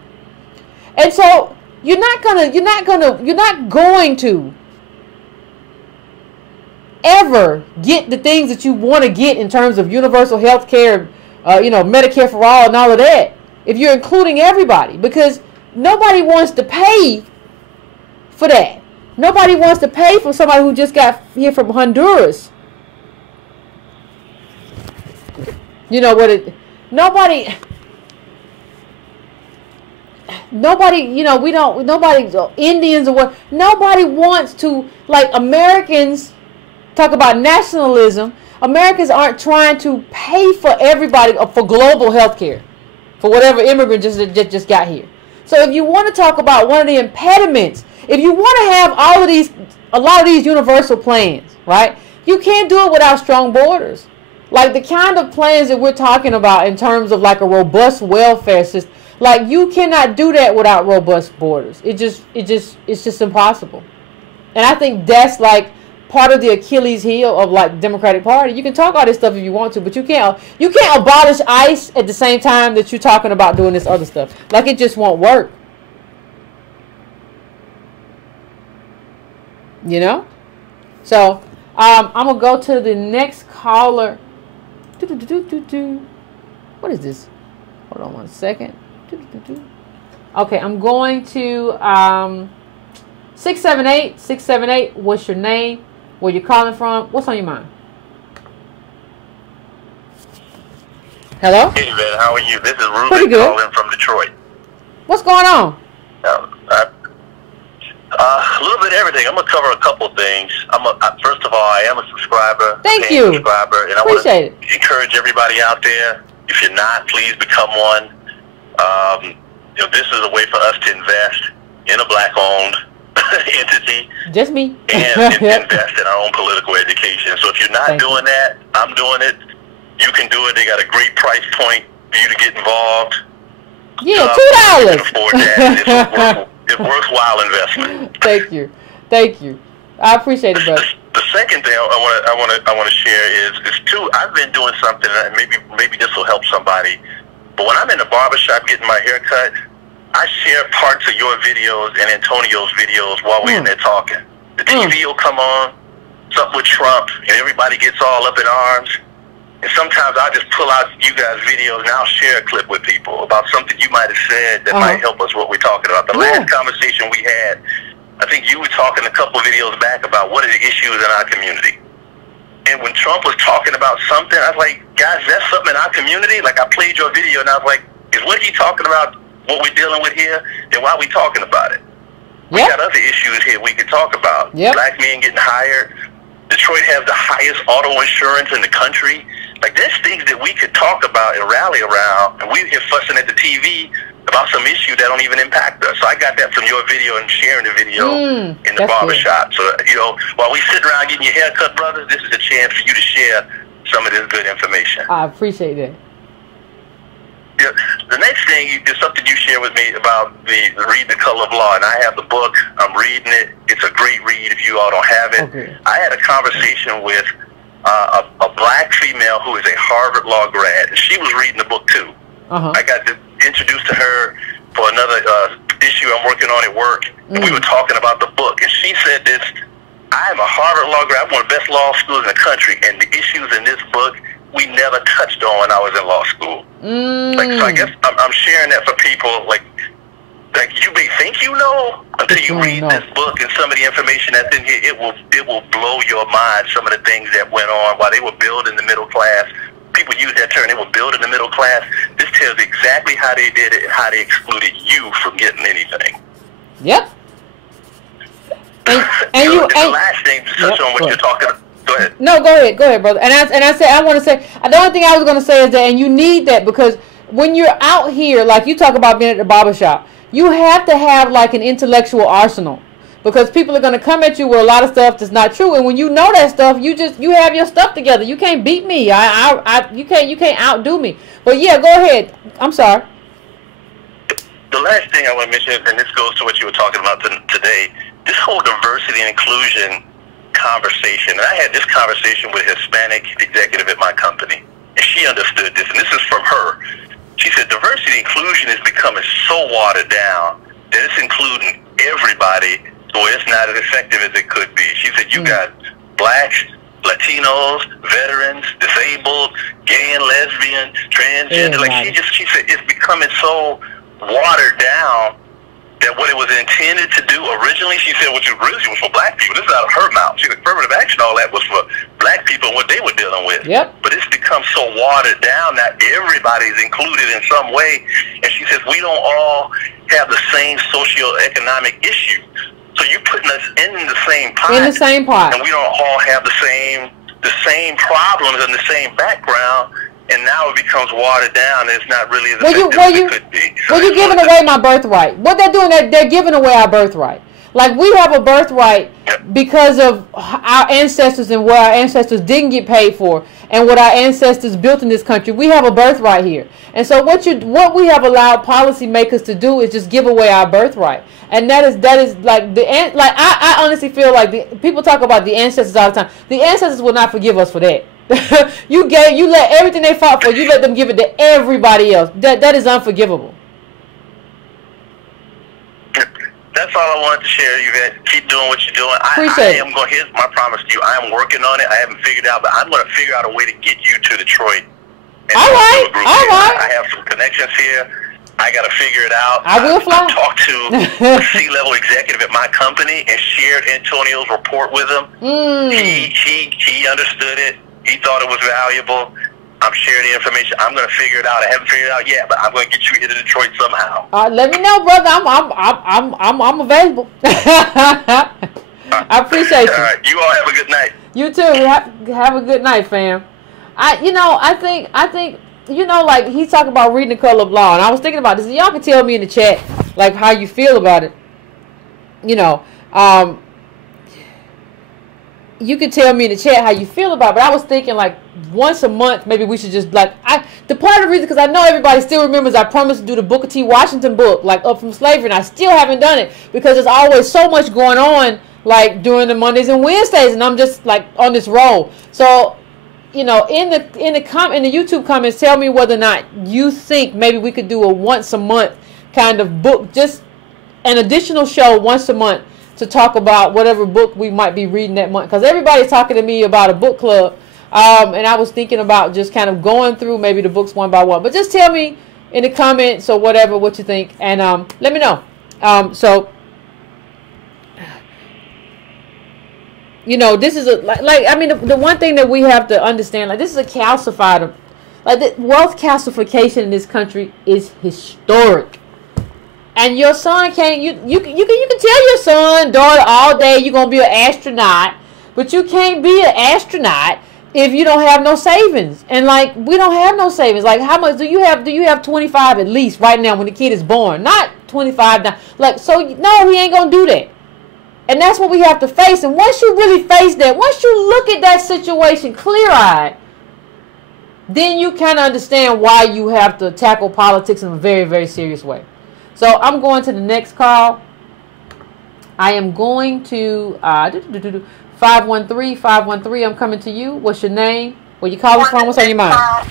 And so you're not going to ever get the things that you want to get in terms of universal health care, Medicare for all and all of that, if you're including everybody, because nobody wants to pay for that. Nobody wants to pay for somebody who just got here from Honduras. You know what it, nobody, Indians or what, nobody wants to, like, Americans talk about nationalism. Americans aren't trying to pay for everybody, for global health care, for whatever immigrant just got here. So if you want to talk about one of the impediments, if you want to have a lot of these universal plans, right, you can't do it without strong borders. Like the kind of plans that we're talking about in terms of like a robust welfare system, like you cannot do that without robust borders. It's just impossible. And I think that's like part of the Achilles heel of like Democratic Party. You can talk all this stuff if you want to, but you can't abolish ICE at the same time that you're talking about doing this other stuff. Like, it just won't work. You know? So I'm gonna go to the next caller. What is this? Hold on one second. Okay, I'm going to 678. What's your name? Where you calling from? What's on your mind? Hello? Hey, Yvette, how are you? This is Pretty Ruben good. calling from Detroit. What's going on? A little bit of everything. I'm going to cover a couple of things. First of all, I am a subscriber. Thank you. Subscriber, and Appreciate I want to encourage everybody out there, if you're not, please become one. This is a way for us to invest in a black-owned entity. Just me. And invest in our own political education. So if you're not doing that, I'm doing it. You can do it. They got a great price point for you to get involved. Yeah, $2. You can afford that. It's a worthwhile investment. Thank you. I appreciate it, brother. The second thing I want to share is too. I've been doing something, and maybe this will help somebody. But when I'm in the barbershop getting my hair cut, I share parts of your videos and Antonio's videos while we're in there talking. The TV will come on, something with Trump, and everybody gets all up in arms. And sometimes I just pull out you guys' videos and I'll share a clip with people about something you might have said that might help us what we're talking about. The last conversation we had, I think you were talking a couple of videos back about what are the issues in our community. And when Trump was talking about something, I was like, guys, that's something in our community? Like, I played your video and I was like, is what he talking about what we're dealing with here? Then why are we talking about it? We got other issues here we can talk about. Black men getting hired. Detroit has the highest auto insurance in the country. Like, there's things that we could talk about and rally around, and we're here fussing at the TV about some issue that don't even impact us. So I got that from your video and sharing the video in the barbershop. So, you know, while we sit around getting your hair cut, brothers, this is a chance for you to share some of this good information. I appreciate that. Yeah, the next thing is something you share with me about the Read the Color of Law, and I have the book. I'm reading it. It's a great read if you all don't have it. I had a conversation with a black female who is a Harvard Law grad, and she was reading the book too. I got introduced to her for another issue I'm working on at work, and we were talking about the book, and she said this, I am a Harvard Law grad, I'm one of the best law schools in the country, and the issues in this book we never touched on when I was in law school. Like, so I guess I'm sharing that for people, like you may think you know until you read this book and some of the information that's in here, it will blow your mind, some of the things that went on while they were building the middle class. People use that term, they were building the middle class. This tells exactly how they did it and how they excluded you from getting anything. Yep. And the last thing to touch on what you're talking about. Go ahead. No, go ahead, brother. And I said, I want to say, the only thing I was going to say is that, and you need that, because when you're out here, like you talk about being at the barbershop, you have to have like an intellectual arsenal, because people are going to come at you with a lot of stuff that's not true. And when you know that stuff, you have your stuff together. You can't beat me. You can't outdo me. But yeah, go ahead. I'm sorry. The last thing I want to mention, and this goes to what you were talking about today, this whole diversity and inclusion conversation. And I had this conversation with a Hispanic executive at my company, and she understood this, and this is from her. She said diversity and inclusion is becoming so watered down that it's including everybody, so it's not as effective as it could be. She said you got blacks, Latinos, veterans, disabled, gay and lesbian, transgender. Like she said it's becoming so watered down that what it was intended to do originally, she said, which originally was for black people. This is out of her mouth. She said affirmative action, all that was for black people and what they were dealing with. But it's become so watered down that everybody's included in some way. And she says we don't all have the same socioeconomic issue. So you're putting us in the same pot. In the same pot. And we don't all have the same problems and the same background. And now it becomes watered down. It's not really as effective as it could be. Well, you're giving away my birthright. What they're doing, they're giving away our birthright. Like, we have a birthright because of our ancestors and what our ancestors didn't get paid for and what our ancestors built in this country. We have a birthright here. And so what we have allowed policymakers to do is just give away our birthright. And that is like I honestly feel like people talk about the ancestors all the time. The ancestors will not forgive us for that. You let everything they fought for, you let them give it to everybody else. That is unforgivable. That's all I wanted to share, Yvette. Keep doing what you're doing. Here's my promise to you. I am working on it. I haven't figured out, but I'm going to figure out a way to get you to Detroit. All right. I have some connections here. I got to figure it out. I will fly. I talked to a C-level executive at my company and shared Antonio's report with him. He understood it. He thought it was valuable. I'm sharing the information. I'm going to figure it out. I haven't figured it out yet, but I'm going to get you here to Detroit somehow. Let me know, brother. I'm available. I appreciate you. All right. You all have a good night. You too. Have a good night, fam. I think like he's talking about reading the color of law, and I was thinking about this. Y'all can tell me in the chat like how you feel about it. You can tell me in the chat how you feel about it, but I was thinking like once a month maybe we should just the part of the reason, because I know everybody still remembers I promised to do the Booker T. Washington book, like Up From Slavery, and I still haven't done it because there's always so much going on like during the Mondays and Wednesdays, and I'm just like on this roll. So in the YouTube comments, tell me whether or not you think maybe we could do a once a month kind of book, just an additional show once a month to talk about whatever book we might be reading that month, because everybody's talking to me about a book club. And I was thinking about just kind of going through maybe the books one by one. But just tell me in the comments or whatever what you think, and let me know. So, you know, this is I mean, the one thing that we have to understand, like, this is a calcified, like, the wealth calcification in this country is historic. And your son can't, you can tell your son, daughter all day you're gonna be an astronaut, but you can't be an astronaut if you don't have no savings. And like, we don't have no savings. Like, how much do you have? Do you have 25 at least right now when the kid is born? Not 25 now. Like, so no, we ain't gonna do that. And that's what we have to face. And once you really face that, once you look at that situation clear-eyed, then you kind of understand why you have to tackle politics in a very, very serious way. So I'm going to the next call. I am going to 513. I'm coming to you. What's your name? Where you calling from? What's on your mind? I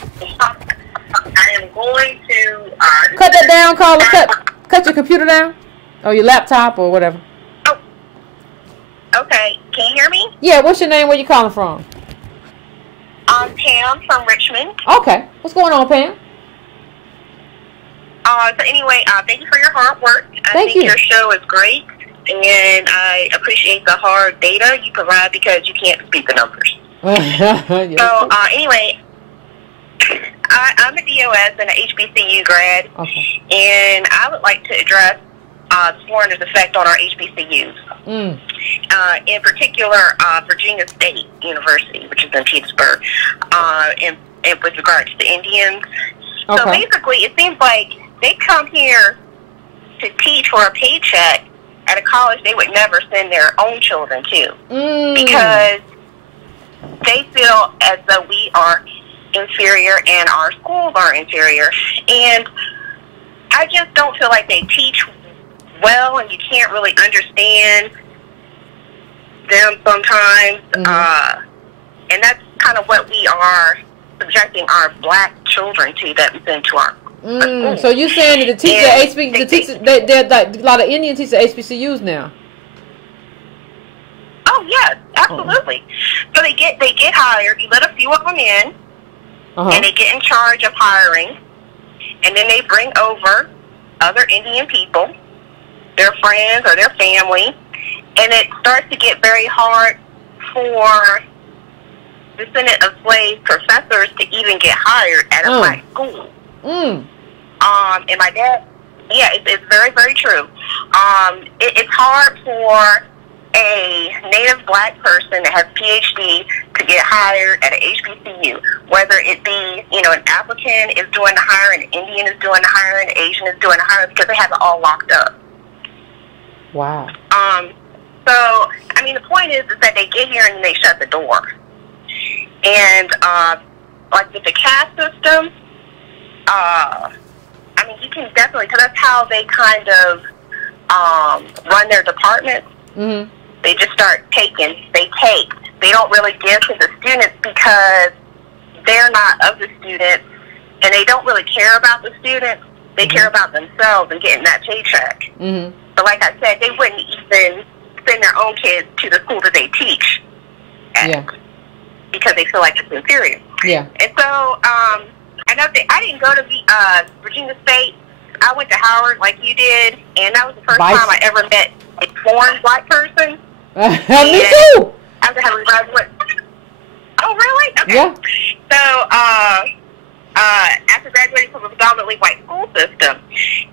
am going to cut that down, caller. Cut your computer down, or your laptop, or whatever. Oh, okay. Can you hear me? Yeah. What's your name? Where you calling from? I'm Pam from Richmond. Okay. What's going on, Pam? So anyway, thank you for your hard work. I think your show is great, and I appreciate the hard data you provide because you can't speak the numbers. Yes. So anyway, I'm a DOS and an HBCU grad, and I would like to address the foreigner's effect on our HBCUs. In particular, Virginia State University, which is in Pittsburgh, and with regard to the Indians. So basically, it seems like they come here to teach for a paycheck at a college they would never send their own children to, because they feel as though we are inferior and our schools are inferior. And I just don't feel like they teach well, and you can't really understand them sometimes. And that's kind of what we are subjecting our black children to, that we send to our schools. So you're saying that the teacher, a lot of Indian teachers at HBCUs now? Oh yes, absolutely. So they get hired. You let a few of them in, and they get in charge of hiring, and then they bring over other Indian people, their friends or their family, and it starts to get very hard for descendant of slave professors to even get hired at a black school. And my dad, it's very, very true. It's hard for a native black person that has a PhD to get hired at an HBCU, whether it be, an African is doing the hiring, an Indian is doing the hiring, an Asian is doing the hiring, because they have it all locked up. Wow. So, I mean, the point is that they get here and they shut the door. And, like with the caste system, I mean, you can definitely, because that's how they kind of run their departments. They just start taking. They don't really give to the students because they're not of the students, and they don't really care about the students. They care about themselves and getting that paycheck. So like I said, they wouldn't even send their own kids to the school that they teach at, because they feel like it's inferior. And so, I didn't go to Virginia State. I went to Howard like you did, and that was the first time I ever met a foreign black person. Me too. After having graduated. Oh, really? Okay. Yeah. So, after graduating from a predominantly white school system,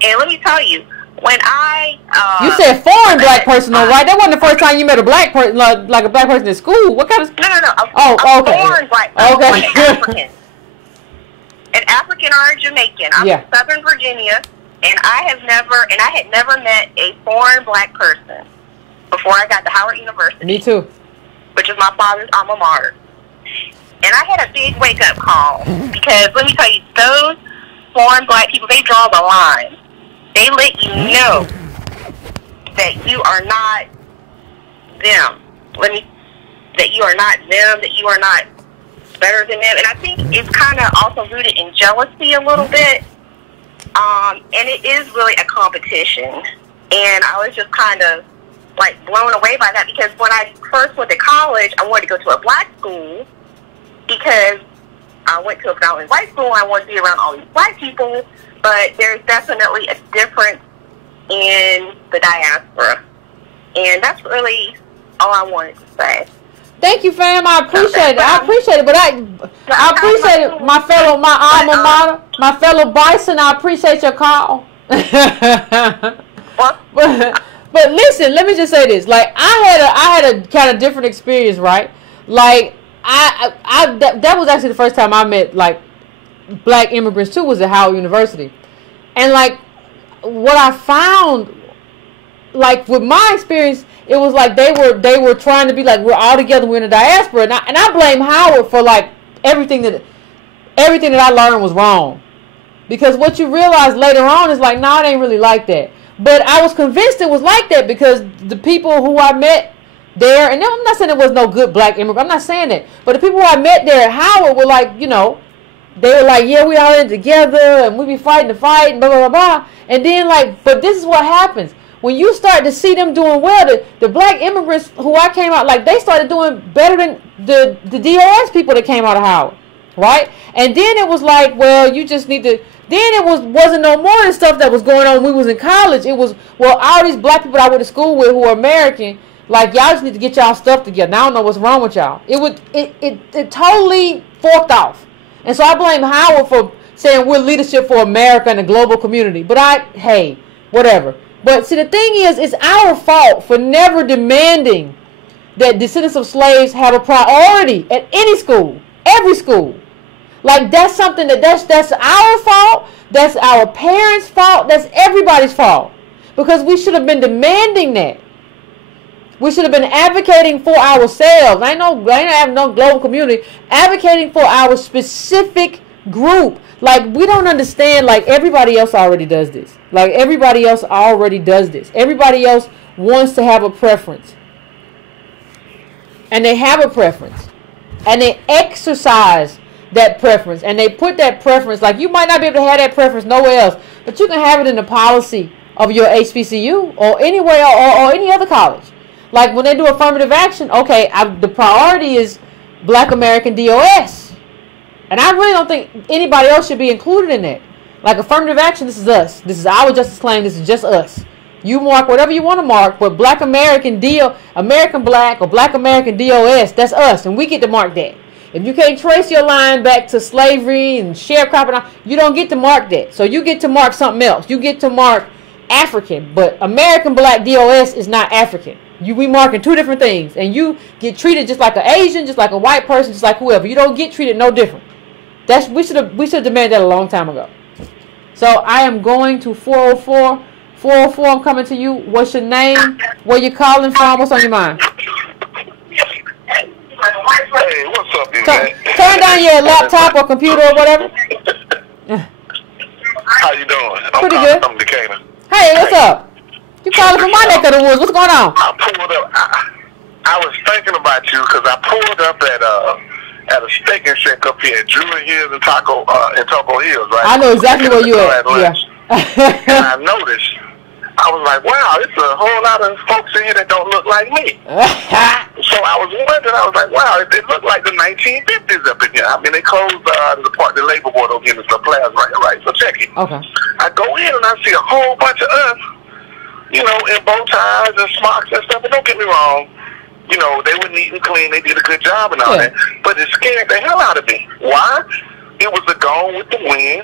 and let me tell you, when I you said foreign black person, though, right? That wasn't the first time you met a black person, like a black person in school. What kind of? No. A foreign black person, like an African. An African or a Jamaican. I'm from Southern Virginia, and I had never met a foreign black person before I got to Howard University. Me too. Which is my father's alma mater. And I had a big wake-up call, because let me tell you, those foreign black people, they draw the line. They let you know that you are not them. That you are not them, that you are not better than them. And I think it's kind of also rooted in jealousy a little bit. And it is really a competition. And I was just kind of like blown away by that, because when I first went to college, I wanted to go to a black school because I went to a predominantly white school. I wanted to be around all these white people, but there's definitely a difference in the diaspora. And that's really all I wanted to say. Thank you, fam. I appreciate it. I appreciate it. But I appreciate it, my alma mater, my fellow Bison. I appreciate your call. But listen, let me just say this. Like, I had a kind of different experience, right? Like, that was actually the first time I met, like, black immigrants too, was at Howard University. And, like, what I found, like, with my experience, it was like they were trying to be like, we're all together, we're in the diaspora. And I blame Howard for, like, everything that I learned was wrong. Because what you realize later on is like, nah, it ain't really like that. But I was convinced it was like that because the people who I met there, and I'm not saying there was no good black immigrant, I'm not saying that. But the people who I met there at Howard were like, you know, they were like, yeah, we all in together, and we be fighting the fight, and blah, blah, blah, blah. And then, like, but this is what happens. When you start to see them doing well, the black immigrants who I came out, like, they started doing better than the DOS people that came out of Howard, right? And then it was like, well, you just need to, then it wasn't no more than stuff that was going on when we was in college. It was, well, all these black people I went to school with who are American, like, y'all just need to get y'all stuff together. Now I don't know what's wrong with y'all. It totally forked off. And so I blame Howard for saying we're leadership for America and the global community. But hey, whatever. But see, the thing is, it's our fault for never demanding that descendants of slaves have a priority at any school, every school. Like, that's something that's our fault, that's our parents' fault, that's everybody's fault. Because we should have been demanding that. We should have been advocating for ourselves. I ain't have no global community. Advocating for our specific group. Like, we don't understand, like, everybody else already does this. Like, everybody else already does this. Everybody else wants to have a preference. And they have a preference. And they exercise that preference. And they put that preference, like, you might not be able to have that preference nowhere else, but you can have it in the policy of your HBCU or anywhere or any other college. Like, when they do affirmative action, okay, the priority is Black American DOS. And I really don't think anybody else should be included in that. Like, affirmative action, this is us. This is our justice claim. This is just us. You mark whatever you want to mark, but Black American American Black or Black American DOS, that's us, and we get to mark that. If you can't trace your line back to slavery and sharecropping, you don't get to mark that. So you get to mark something else. You get to mark African, but American Black DOS is not African. We marking two different things, and you get treated just like an Asian, just like a white person, just like whoever. You don't get treated no different. We should have demanded that a long time ago. So I am going to 404. 404, I'm coming to you. What's your name? Where you calling from? What's on your mind? Hey, what's up, Yvette? Turn down your laptop or computer or whatever. How you doing? Pretty good. I'm Decatur. Hey, what's up? You calling from my neck of the woods. What's going on? I pulled up. I was thinking about you because I pulled up at a steak and shake up here at Druid Hills and Taco Hills, right? I know exactly where you at. Yeah. And I noticed, I was like, wow, it's a whole lot of folks in here that don't look like me. So I was wondering, I was like, wow, it looked like the 1950s up in here. I mean, they closed the labor board over here in the plaza, right? So check it. Okay. I go in and I see a whole bunch of us, you know, in bow ties and smocks and stuff. And don't get me wrong, you know, they were neat and clean. They did a good job and all that. But it scared the hell out of me. Why? It was a Gone with the Wind,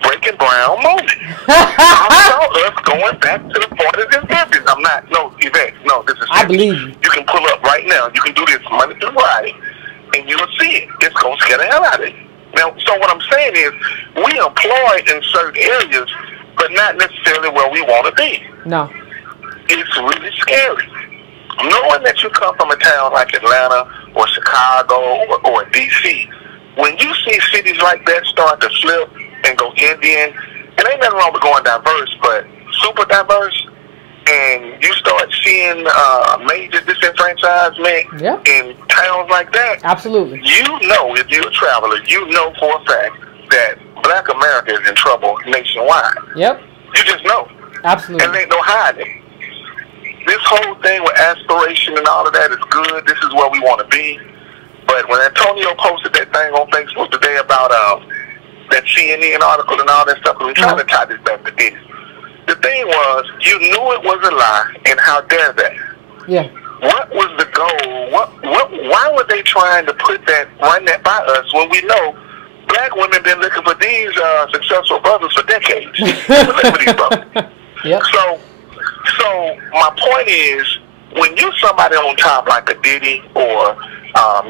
Breaking Brown moment. I saw us going back to the 40s and 50s. I'm not, no, Yvette, no, this is I believe you. You can pull up right now. You can do this Monday through Friday, and you'll see it. It's going to scare the hell out of you. Now, so what I'm saying is, we employed in certain areas, but not necessarily where we want to be. No. It's really scary. Knowing that you come from a town like Atlanta or Chicago or D.C., when you see cities like that start to flip and go Indian, and ain't nothing wrong with going diverse, but super diverse, and you start seeing major disenfranchisement in towns like that. Absolutely. You know, if you're a traveler, you know for a fact that Black America is in trouble nationwide. Yep. You just know. Absolutely. And there ain't no hiding. This whole thing with aspiration and all of that is good. This is where we want to be. But when Antonio posted that thing on Facebook today about that CNN article and all that stuff, we trying to tie this back to this. The thing was, you knew it was a lie, and how dare they? Yeah. What was the goal? Why were they trying to run that by us when we know black women been looking for these successful brothers for decades? Looking for these brothers. Yep. So my point is, when you're somebody on top like a Diddy or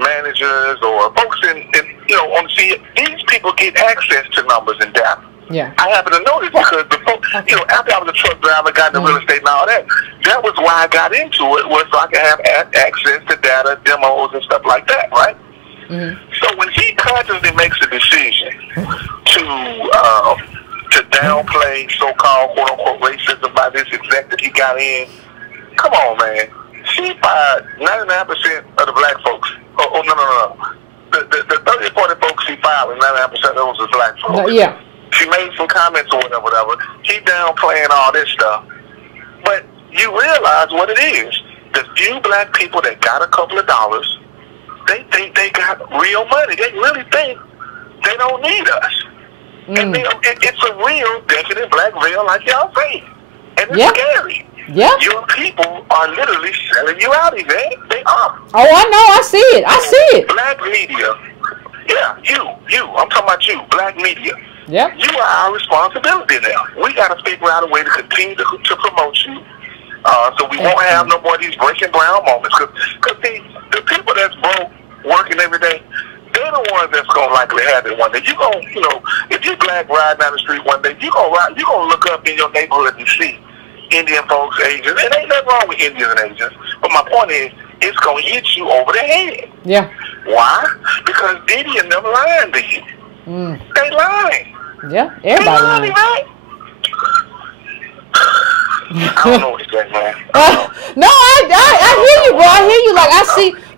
managers or folks on the these people get access to numbers and data. Yeah. I happen to know this because the folks, after I was a truck driver, got into real estate and all that, that was why I got into it, was so I could have access to data, demos, and stuff like that, right? So when he consciously makes a decision to downplay so-called quote-unquote racism by this exec that he got in, come on, man. She fired 99% of the black folks. Oh, no. The 30 or 40 folks she fired, 99% of those was black folks. Yeah. She made some comments or whatever. He downplaying all this stuff. But you realize what it is. The few black people that got a couple of dollars, they think they got real money. They really think they don't need us. And it's a real decadent black veil, like y'all say. And it's scary. Yeah. Your people are literally selling you out, Yvette. They are. Oh, I know. I see it. I see it. Black media. Yeah, you. I'm talking about you, black media. Yeah. You are our responsibility now. We got to figure out a way to continue to promote you, so we won't have no more of these breaking ground moments. Because the people that's broke, working every day, they're the ones that's gonna likely have it one day. You gonna, if you black riding down the street one day, you gonna look up in your neighborhood and see Indian folks, Asians. And ain't nothing wrong with Indians and Asians. But my point is, it's gonna hit you over the head. Yeah. Why? Because Diddy and them lying to you. They lying. Yeah, everybody lying. Right? I don't know what to say, man. No, I hear you, bro. I hear you.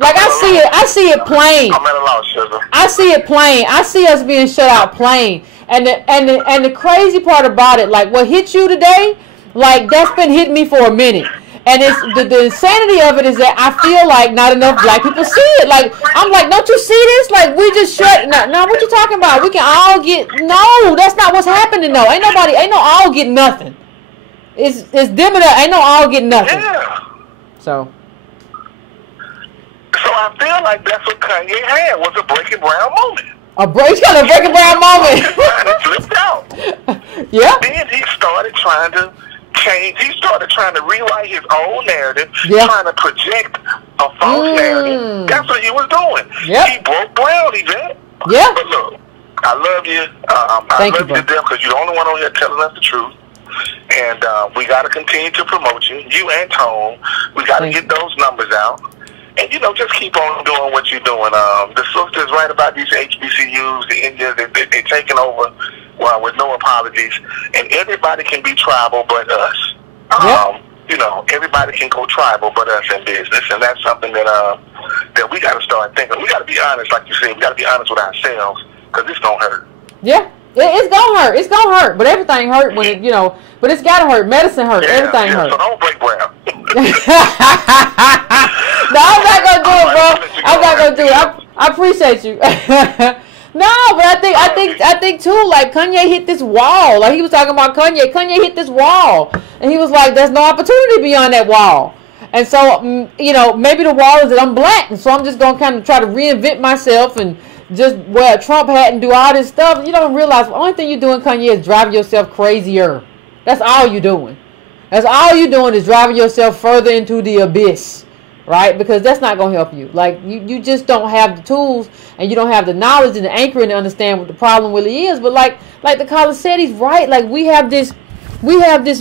I see it plain. I'm at a loss, sugar. I see it plain. I see us being shut out plain. And the crazy part about it, like what hit you today, like that's been hitting me for a minute. And it's the insanity of it is that I feel like not enough black people see it. Like I'm like, don't you see this? Like we just shut. No, what you talking about? We can all get. No, that's not what's happening. though. Ain't no all get nothing. It's them and that. Ain't no all get nothing. Yeah. So I feel like that's what Kanye had, was a breaking ground moment. He's got a breaking ground moment. He flipped out. Yeah. Then he started trying to change. He started trying to rewrite his own narrative, trying to project a false narrative. That's what he was doing. Yep. He broke ground, Yvette. Yeah. But look, I love you. I love you to death because you're the only one on here telling us the truth. And we got to continue to promote you and Tone. We got to get those numbers out. And, just keep on doing what you're doing. The sisters right about these HBCUs, the Indians, they're taking over with no apologies. And everybody can be tribal but us. Everybody can go tribal but us in business. And that's something that we got to start thinking. We got to be honest, like you said. We got to be honest with ourselves because it's going to hurt. Yeah. It's gonna hurt. It's gonna hurt. But everything hurt when it, but it's gotta hurt. Medicine hurt. Everything hurt. So don't break ground. No, I'm not gonna do it, bro. I'm not gonna do it. I appreciate you. No, but I think too, like Kanye hit this wall. Like he was talking about Kanye. Kanye hit this wall. And he was like, there's no opportunity beyond that wall. And so, maybe the wall is that I'm black. And so I'm just gonna kind of try to reinvent myself and just wear a Trump hat and do all this stuff. You don't realize the only thing you're doing, Kanye, is driving yourself crazier. That's all you're doing. That's all you're doing is driving yourself further into the abyss, right? Because that's not going to help you. Like, you just don't have the tools and you don't have the knowledge and the anchoring to understand what the problem really is. But like the caller said, he's right. Like, we have this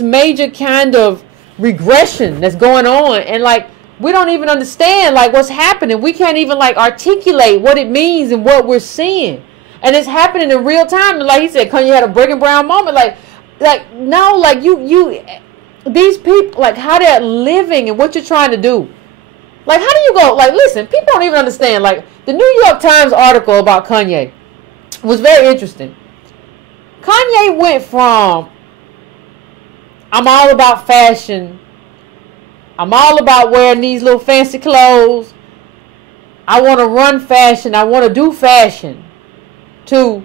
major kind of regression that's going on. And, like, we don't even understand like what's happening. We can't even like articulate what it means and what we're seeing. And it's happening in real time. And like he said, Kanye had a breaking ground moment. No, these people, like how they're living and what you're trying to do. Like, how do you go? Like, listen, people don't even understand. Like, the New York Times article about Kanye was very interesting. Kanye went from, I'm all about fashion, I'm all about wearing these little fancy clothes, I want to run fashion. I want to do fashion. To,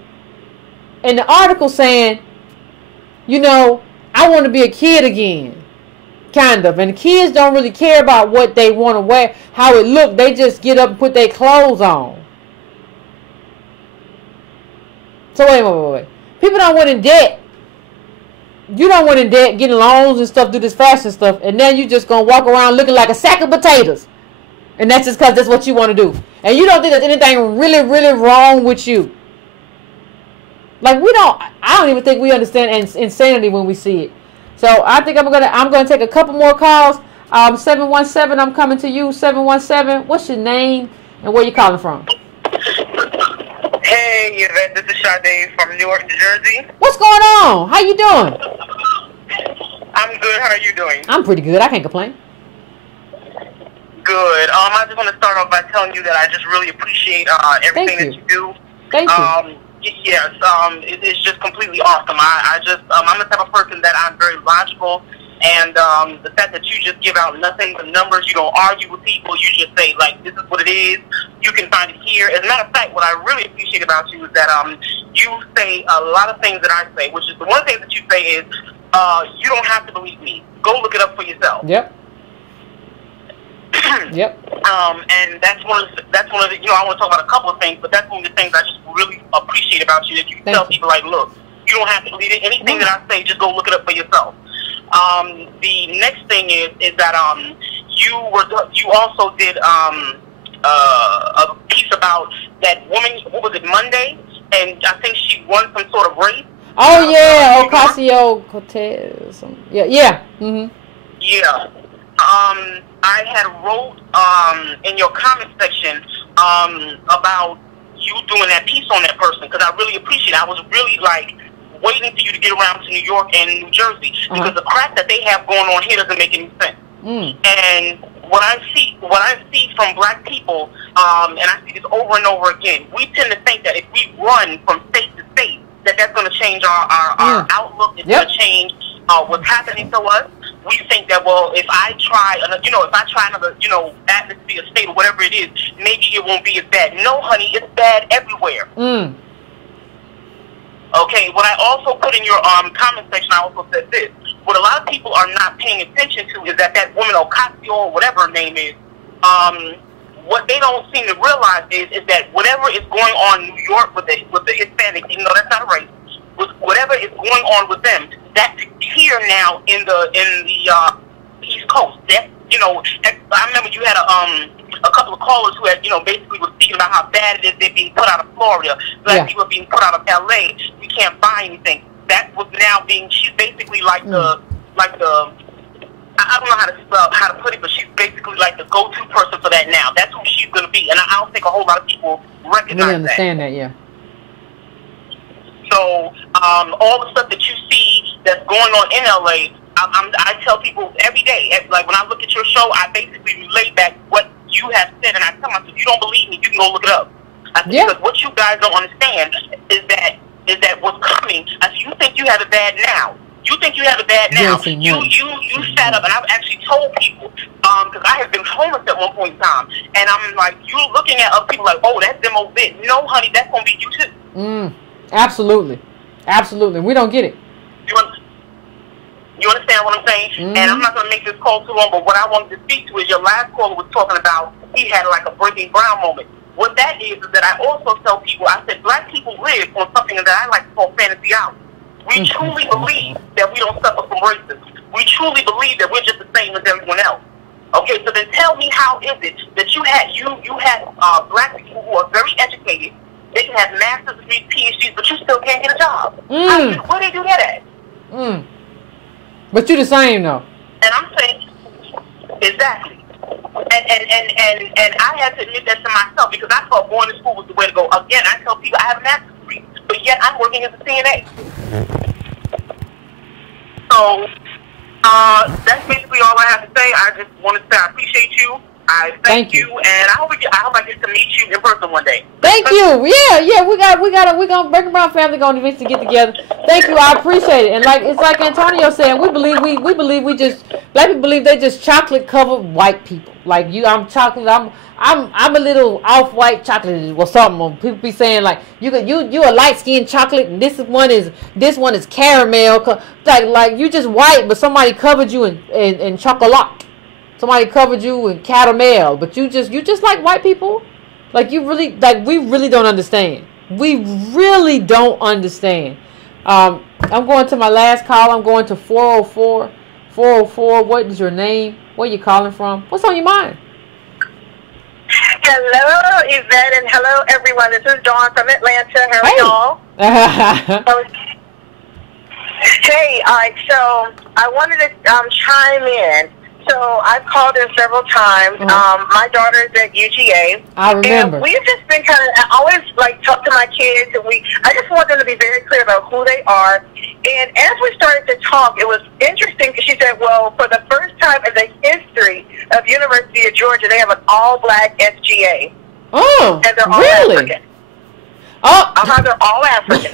in the article saying, you know, I want to be a kid again. Kind of. And the kids don't really care about what they want to wear, how it look. They just get up and put their clothes on. So wait. People don't want in debt. You don't want in debt, getting loans and stuff, do this fashion stuff, and then you just going to walk around looking like a sack of potatoes. And that's just because that's what you want to do. And you don't think there's anything really, really wrong with you. Like, I don't even think we understand insanity when we see it. So I think I'm gonna take a couple more calls. 717, I'm coming to you. 717, what's your name and where you calling from? Hey, Yvette, this is Sade from Newark, New Jersey. What's going on? How you doing? I'm good. How are you doing? I'm pretty good. I can't complain. Good. I just want to start off by telling you that I just really appreciate everything that you do. Thank you. Yes, it's just completely awesome. I'm the type of person that I'm very logical, and the fact that you just give out nothing but numbers, you don't argue with people, you just say, like, this is what it is, you can find it here. As a matter of fact, what I really appreciate about you is that you say a lot of things that I say, which is the one thing that you say is, you don't have to believe me. Go look it up for yourself. Yep. Yep. And that's one of the, you know, I want to talk about a couple of things, but that's one of the things I just really appreciate about you, that you tell people, like, look, you don't have to believe it. Anything that I say, just go look it up for yourself. The next thing is that you also did a piece about that woman. What was it, Monday? And I think she won some sort of race. Oh yeah, Ocasio-Cortez. Yeah. Mhm. Yeah. I had wrote in your comment section about you doing that piece on that person, because I really appreciate it. I was really, like, waiting for you to get around to New York and New Jersey, because the crap that they have going on here doesn't make any sense. And what I see from black people, and I see this over and over again, we tend to think that if we run from state to state, that's going to change our outlook. It's going to change what's happening to us. We think that, well, if I try another, atmosphere, state, or whatever it is, maybe it won't be as bad. No, honey, it's bad everywhere. Okay, what I also put in your comment section, I also said this. What a lot of people are not paying attention to is that woman, Ocasio, or whatever her name is, what they don't seem to realize is that whatever is going on in New York with the Hispanics, even though that's not a race, with whatever is going on with them, that's here now in the East Coast. That, I remember you had a couple of callers who had, basically was speaking about how bad it is they're being put out of Florida. Black people are being put out of LA. We can't buy anything. That was now she's basically like the I don't know how to put it, but she's basically like the go-to person for that now. That's who she's going to be, and I don't think a whole lot of people recognize really understand that. Yeah. So all the stuff that you see that's going on in LA, I tell people every day, like when I look at your show, I basically relay back what you have said, and I tell myself, if you don't believe me, you can go look it up. Because what you guys don't understand is that what's coming. You think you have it bad now. You think you have it bad now. You sat up, and I've actually told people, because I have been homeless at one point in time, and I'm like, you looking at other people like, oh, that's them over there. No, honey, that's going to be you too. Absolutely. Absolutely. We don't get it. You understand what I'm saying? And I'm not going to make this call too long, but what I wanted to speak to is your last caller was talking about he had like a breaking ground moment. What that is that I also tell people, I said, black people live on something that I like to call fantasy hours. We truly believe that we don't suffer from racism. We truly believe that we're just the same as everyone else. Okay, so then tell me, how is it that you had black people who are very educated, they can have master's degrees, PhDs, but you still can't get a job? Where do they do that at? But you're the same, though. And I'm saying, exactly. And I had to admit that to myself, because I thought going to school was the way to go. Again, I tell people I have a master's degree, but yet I'm working as a CNA. So that's basically all I have to say. I just wanted to say I appreciate you. I thank you, and I hope I get to meet you in person one day. Thank you. Yeah. We're gonna Breaking Brown family gonna eventually get together. Thank you. I appreciate it. And it's like Antonio said, we believe black people believe they just chocolate covered white people. Like I'm chocolate. I'm a little off-white chocolate or something. People be saying like you a light-skinned chocolate, and this one is caramel. Like you just white, but somebody covered you in chocolate. Somebody covered you in caramel, but you just like white people. Like we really don't understand. We really don't understand. I'm going to my last call. I'm going to 404. 404. What is your name? Where you calling from? What's on your mind? Hello, Yvette, and hello, everyone. This is Dawn from Atlanta. How are y'all? Hey, all right. So I wanted to chime in. So I've called in several times. My daughter is at UGA. I remember. And we've just been I always like talk to my kids, and I just want them to be very clear about who they are. And as we started to talk, it was interesting because she said, well, for the first time in the history of University of Georgia, they have an all-black SGA. Oh, and they're all really? African. Oh. They're all African.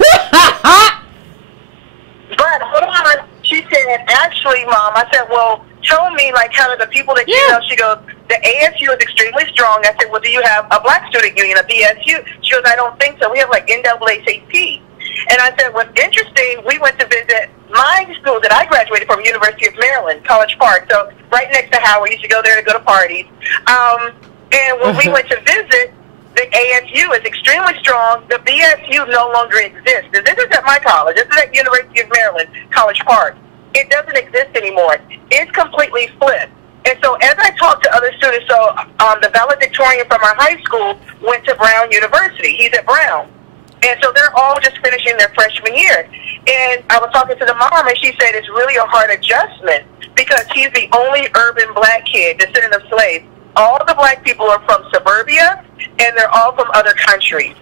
But hold on. She said, actually, Mom, I said, well, tell me, like, kind of the people that you know. She goes, the ASU is extremely strong. I said, well, do you have a black student union, a BSU? She goes, I don't think so. We have, like, NAACP. And I said, what's interesting, we went to visit my school that I graduated from, University of Maryland, College Park. So right next to Howard. We used to go there to go to parties. And when we went to visit, the ASU is extremely strong. The BSU no longer exists. This is at my college. This is at University of Maryland, College Park. It doesn't exist anymore. It's completely flipped. And so as I talked to other students, so the valedictorian from our high school went to Brown University. He's at Brown. And so they're all just finishing their freshman year. And I was talking to the mom, and she said it's really a hard adjustment because he's the only urban black kid, descendant of slaves. All the black people are from suburbia, and they're all from other countries.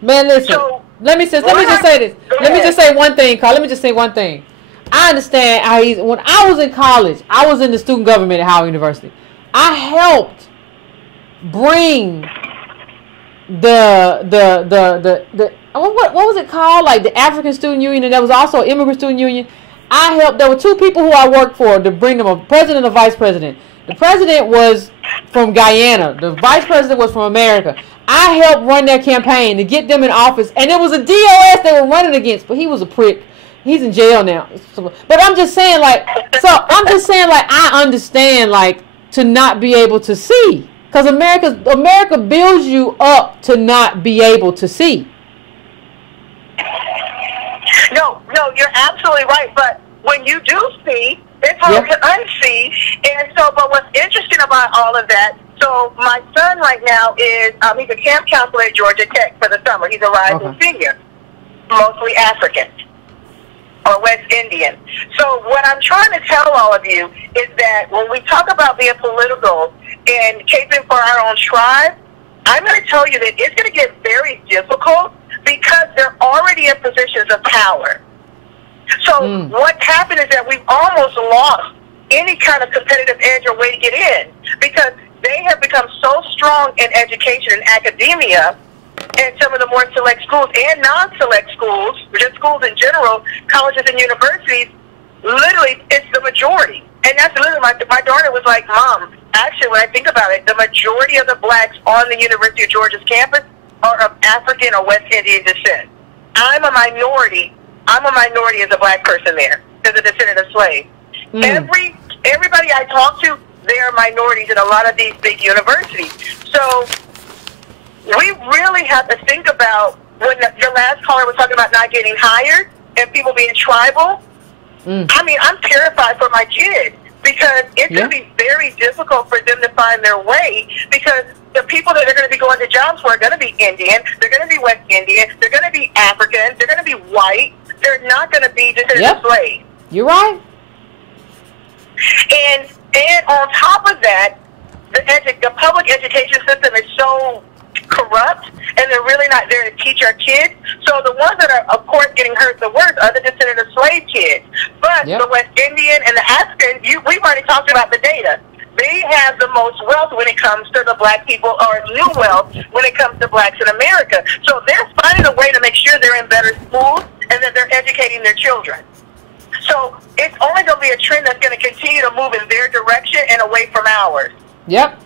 Man, listen. So, let me just say this. Let me just say one thing, Carl. Let me just say one thing. I understand how when I was in college, I was in the student government at Howard University. I helped bring what was it called? Like the African Student Union, and there was also an Immigrant Student Union. I helped. There were two people who I worked for to bring them a president and a vice president. The president was from Guyana. The vice president was from America. I helped run their campaign to get them in office, and it was a DOS they were running against, but he was a prick. He's in jail now. But I'm just saying, like, I understand, like, to not be able to see. Because America builds you up to not be able to see. No, you're absolutely right. But when you do see, it's hard to unsee. And so, but what's interesting about all of that, so my son right now is, he's a camp counselor at Georgia Tech for the summer. He's a rising senior, mostly African or West Indian. So what I'm trying to tell all of you is that when we talk about being political and caping for our own tribe, I'm going to tell you that it's going to get very difficult because they're already in positions of power. So what's happened is that we've almost lost any kind of competitive edge or way to get in because they have become so strong in education and academia and some of the more select schools and non-select schools, just schools in general, colleges and universities, literally it's the majority. And that's literally, my daughter was like, Mom, actually when I think about it, the majority of the blacks on the University of Georgia's campus are of African or West Indian descent. I'm a minority as a black person there, as a descendant of slaves. Everybody I talk to, they are minorities in a lot of these big universities. So we really have to think about when the last caller was talking about not getting hired and people being tribal. I mean, I'm terrified for my kids because it's going to be very difficult for them to find their way because the people that they're going to be going to jobs for are going to be Indian, they're going to be West Indian, they're going to be African, they're going to be white, they're not going to be descendants of slaves. You're right. And on top of that, the public education system is so corrupt, and they're really not there to teach our kids. So the ones that are, of course, getting hurt the worst are the descendant of slave kids. But the West Indian and the African, we've already talked about the data. They have the most wealth when it comes to the black people, or new wealth when it comes to blacks in America. So they're finding a way to make sure they're in better schools and that they're educating their children. So it's only going to be a trend that's going to continue to move in their direction and away from ours. Yep.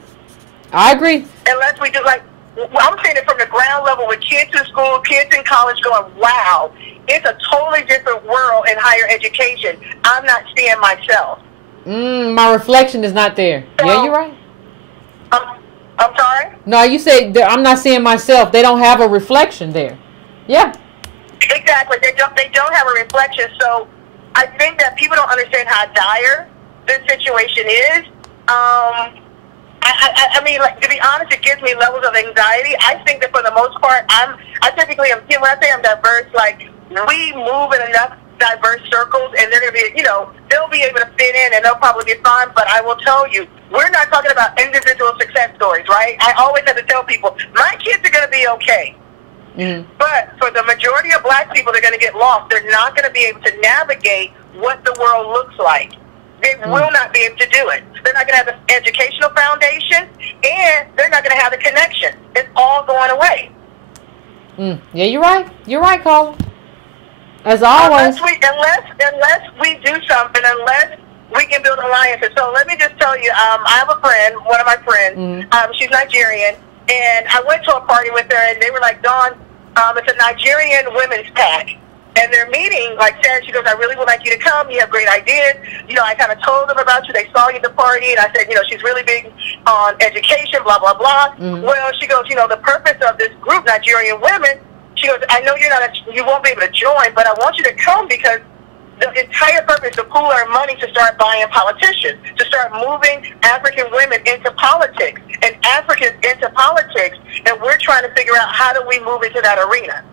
I agree. Unless we do, like, I'm saying it from the ground level with kids in school, kids in college going, wow, it's a totally different world in higher education. I'm not seeing myself. My reflection is not there. So, yeah, you're right. I'm sorry? No, you say I'm not seeing myself. They don't have a reflection there. Yeah. Exactly. They don't have a reflection. So I think that people don't understand how dire this situation is. I mean, like, to be honest, it gives me levels of anxiety. I think that for the most part, I typically am, when I say I'm diverse, like, we move in enough diverse circles, and they're going to be, you know, they'll be able to fit in, and they'll probably be fine. But I will tell you, we're not talking about individual success stories, right? I always have to tell people, my kids are going to be okay. But for the majority of black people, they're going to get lost. They're not going to be able to navigate what the world looks like. They will not be able to do it. They're not going to have the educational foundation, and they're not going to have the connection. It's all going away. Yeah, you're right. You're right, Carla. As always. Unless we do something, unless we can build alliances. So let me just tell you, I have a friend, one of my friends. She's Nigerian, and I went to a party with her, and they were like, Dawn, it's a Nigerian women's pack. And they're meeting, like Sarah, she goes, I really would like you to come. You have great ideas. You know, I kind of told them about you. They saw you at the party, and I said, you know, she's really big on education, blah, blah, blah. Well, she goes, you know, the purpose of this group, Nigerian women, she goes, I know you won't be able to join, but I want you to come because the entire purpose is to pool our money to start buying politicians, to start moving African women into politics and Africans into politics, and we're trying to figure out how do we move into that arena.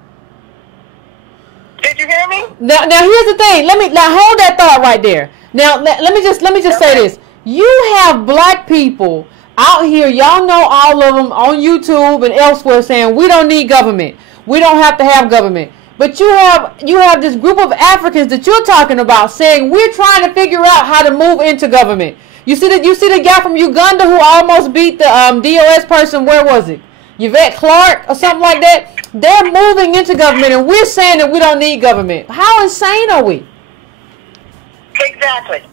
Did you hear me? Now here's the thing. Now hold that thought right there. Now let me just say this. You have black people out here, y'all know all of them on YouTube and elsewhere, saying we don't need government. We don't have to have government. But you have this group of Africans that you're talking about saying we're trying to figure out how to move into government. You see the guy from Uganda who almost beat the DOS person. Where was it? Yvette Clark or something like that. They're moving into government, and we're saying that we don't need government. How insane are we? Exactly.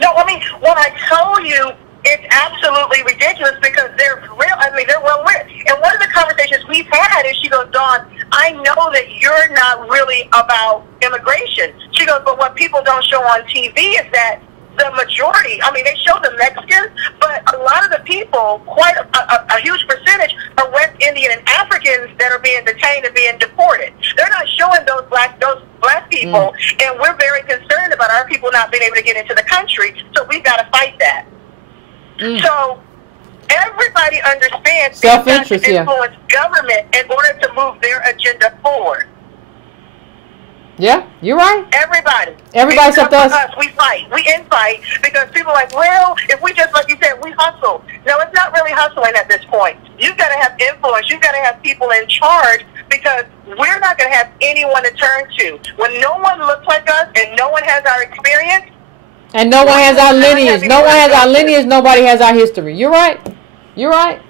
No, I mean, when I told you, it's absolutely ridiculous because they're real. I mean, they're well lit. And one of the conversations we've had is she goes, Dawn, I know that you're not really about immigration. She goes, but what people don't show on TV is that the majority, I mean, they show the Mexicans, but a lot of the people, quite a huge percentage, are West Indian and Africans that are being detained and being deported. They're not showing those black people, and we're very concerned about our people not being able to get into the country, so we've got to fight that. So everybody understands they've got to influence government in order to move their agenda forward. Yeah, you're right. Everybody except us. We fight. We infight because people are like, well, if we just, like you said, we hustle. No, it's not really hustling at this point. You've got to have influence. You've got to have people in charge because we're not going to have anyone to turn to. When no one looks like us and no one has our experience. And no one has our lineage. No one has our lineage. Nobody has our history. You're right. You're right.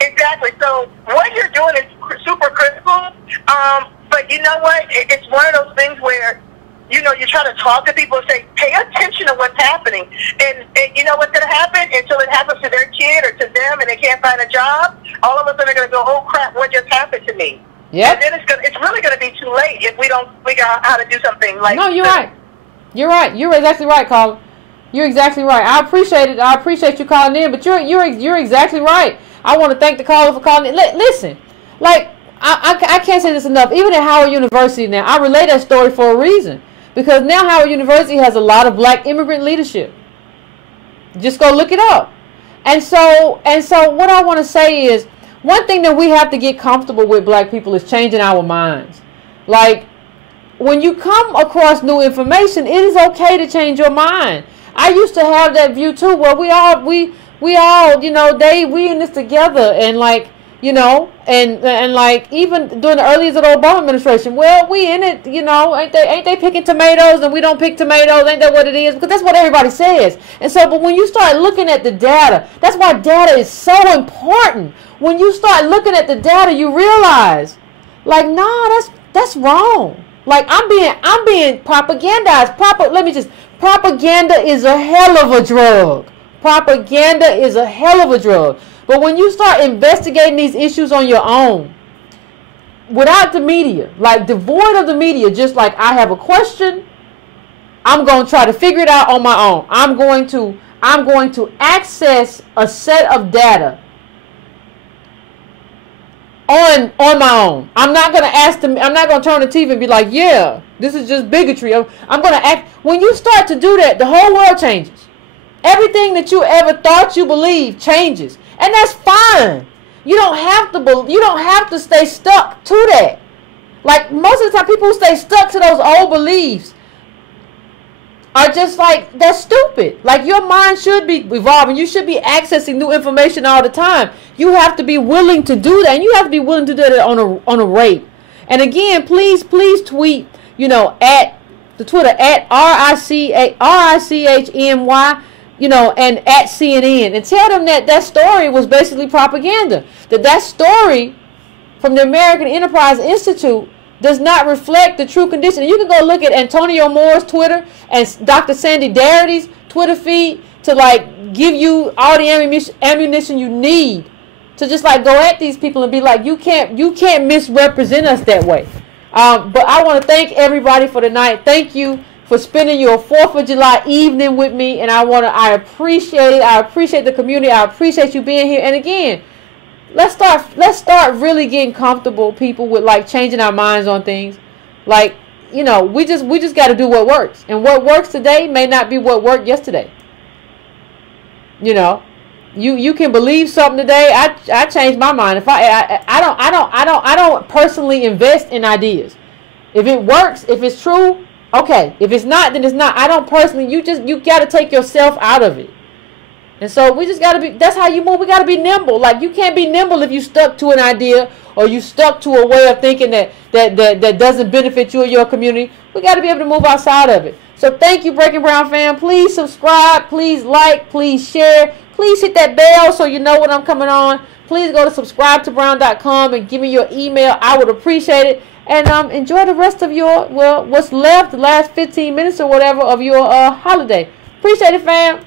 Exactly. So what you're doing is super critical. But you know what? It's one of those things where, you know, you try to talk to people and say, pay attention to what's happening. And you know what's going to happen until it happens to their kid or to them and they can't find a job? All of a sudden they're going to go, oh, crap, what just happened to me? Yeah. And then it's really going to be too late if we don't figure out how to do something like No, you're right. You're right. You're exactly right, Colin. You're exactly right. I appreciate it. I appreciate you calling in, but you're exactly right. I want to thank the caller for calling in. Listen, like, I can't say this enough. Even at Howard University now, I relay that story for a reason. Because now Howard University has a lot of black immigrant leadership. Just go look it up. And so what I want to say is, one thing that we have to get comfortable with, black people, is changing our minds. Like, when you come across new information, it is okay to change your mind. I used to have that view too, where we all, you know, we in this together, and like, you know, and like even during the early years of the Obama administration, well, we in it, you know, ain't they picking tomatoes and we don't pick tomatoes? Ain't that what it is? Because that's what everybody says. And so, but when you start looking at the data, that's why data is so important. When you start looking at the data, you realize, like, nah, that's wrong. Like, I'm being propagandized. Propaganda is a hell of a drug. Propaganda is a hell of a drug. But when you start investigating these issues on your own, without the media, like devoid of the media, just like I have a question, I'm going to try to figure it out on my own. I'm going to access a set of data on my own. I'm not going to ask them. I'm not going to turn the TV and be like, yeah, this is just bigotry. I'm going to act. When you start to do that, the whole world changes. Everything that you ever thought you believed changes, and that's fine. You don't have to stay stuck to that. Like most of the time, people who stay stuck to those old beliefs are just like, that's stupid. Like your mind should be evolving. You should be accessing new information all the time. You have to be willing to do that, and you have to be willing to do that on a rate. And again, please tweet, at the Twitter at RICHNY. And at CNN, and tell them that story was basically propaganda. That story from the American Enterprise Institute does not reflect the true condition. And you can go look at Antonio Moore's Twitter and Dr. Sandy Darity's Twitter feed to like give you all the ammunition you need to just like go at these people and be like, you can't misrepresent us that way. But I want to thank everybody for tonight. Thank you for spending your 4th of July evening with me, and I appreciate it. I appreciate the community. I appreciate you being here. And again, let's start really getting comfortable, people, with like changing our minds on things. Like, we just got to do what works, and what works today may not be what worked yesterday. You can believe something today. I changed my mind. If I don't personally invest in ideas. If it works, if it's true, okay. If it's not, then it's not. I don't personally. You got to take yourself out of it. And so we just got to be. That's how you move. We got to be nimble. Like you can't be nimble if you stuck to an idea or you stuck to a way of thinking that doesn't benefit you or your community. We got to be able to move outside of it. So thank you, Breaking Brown fam. Please subscribe. Please like. Please share. Please hit that bell so you know when I'm coming on. Please go to subscribetobrown.com and give me your email. I would appreciate it. And enjoy the rest of your, what's left, the last 15 minutes or whatever of your holiday. Appreciate it, fam.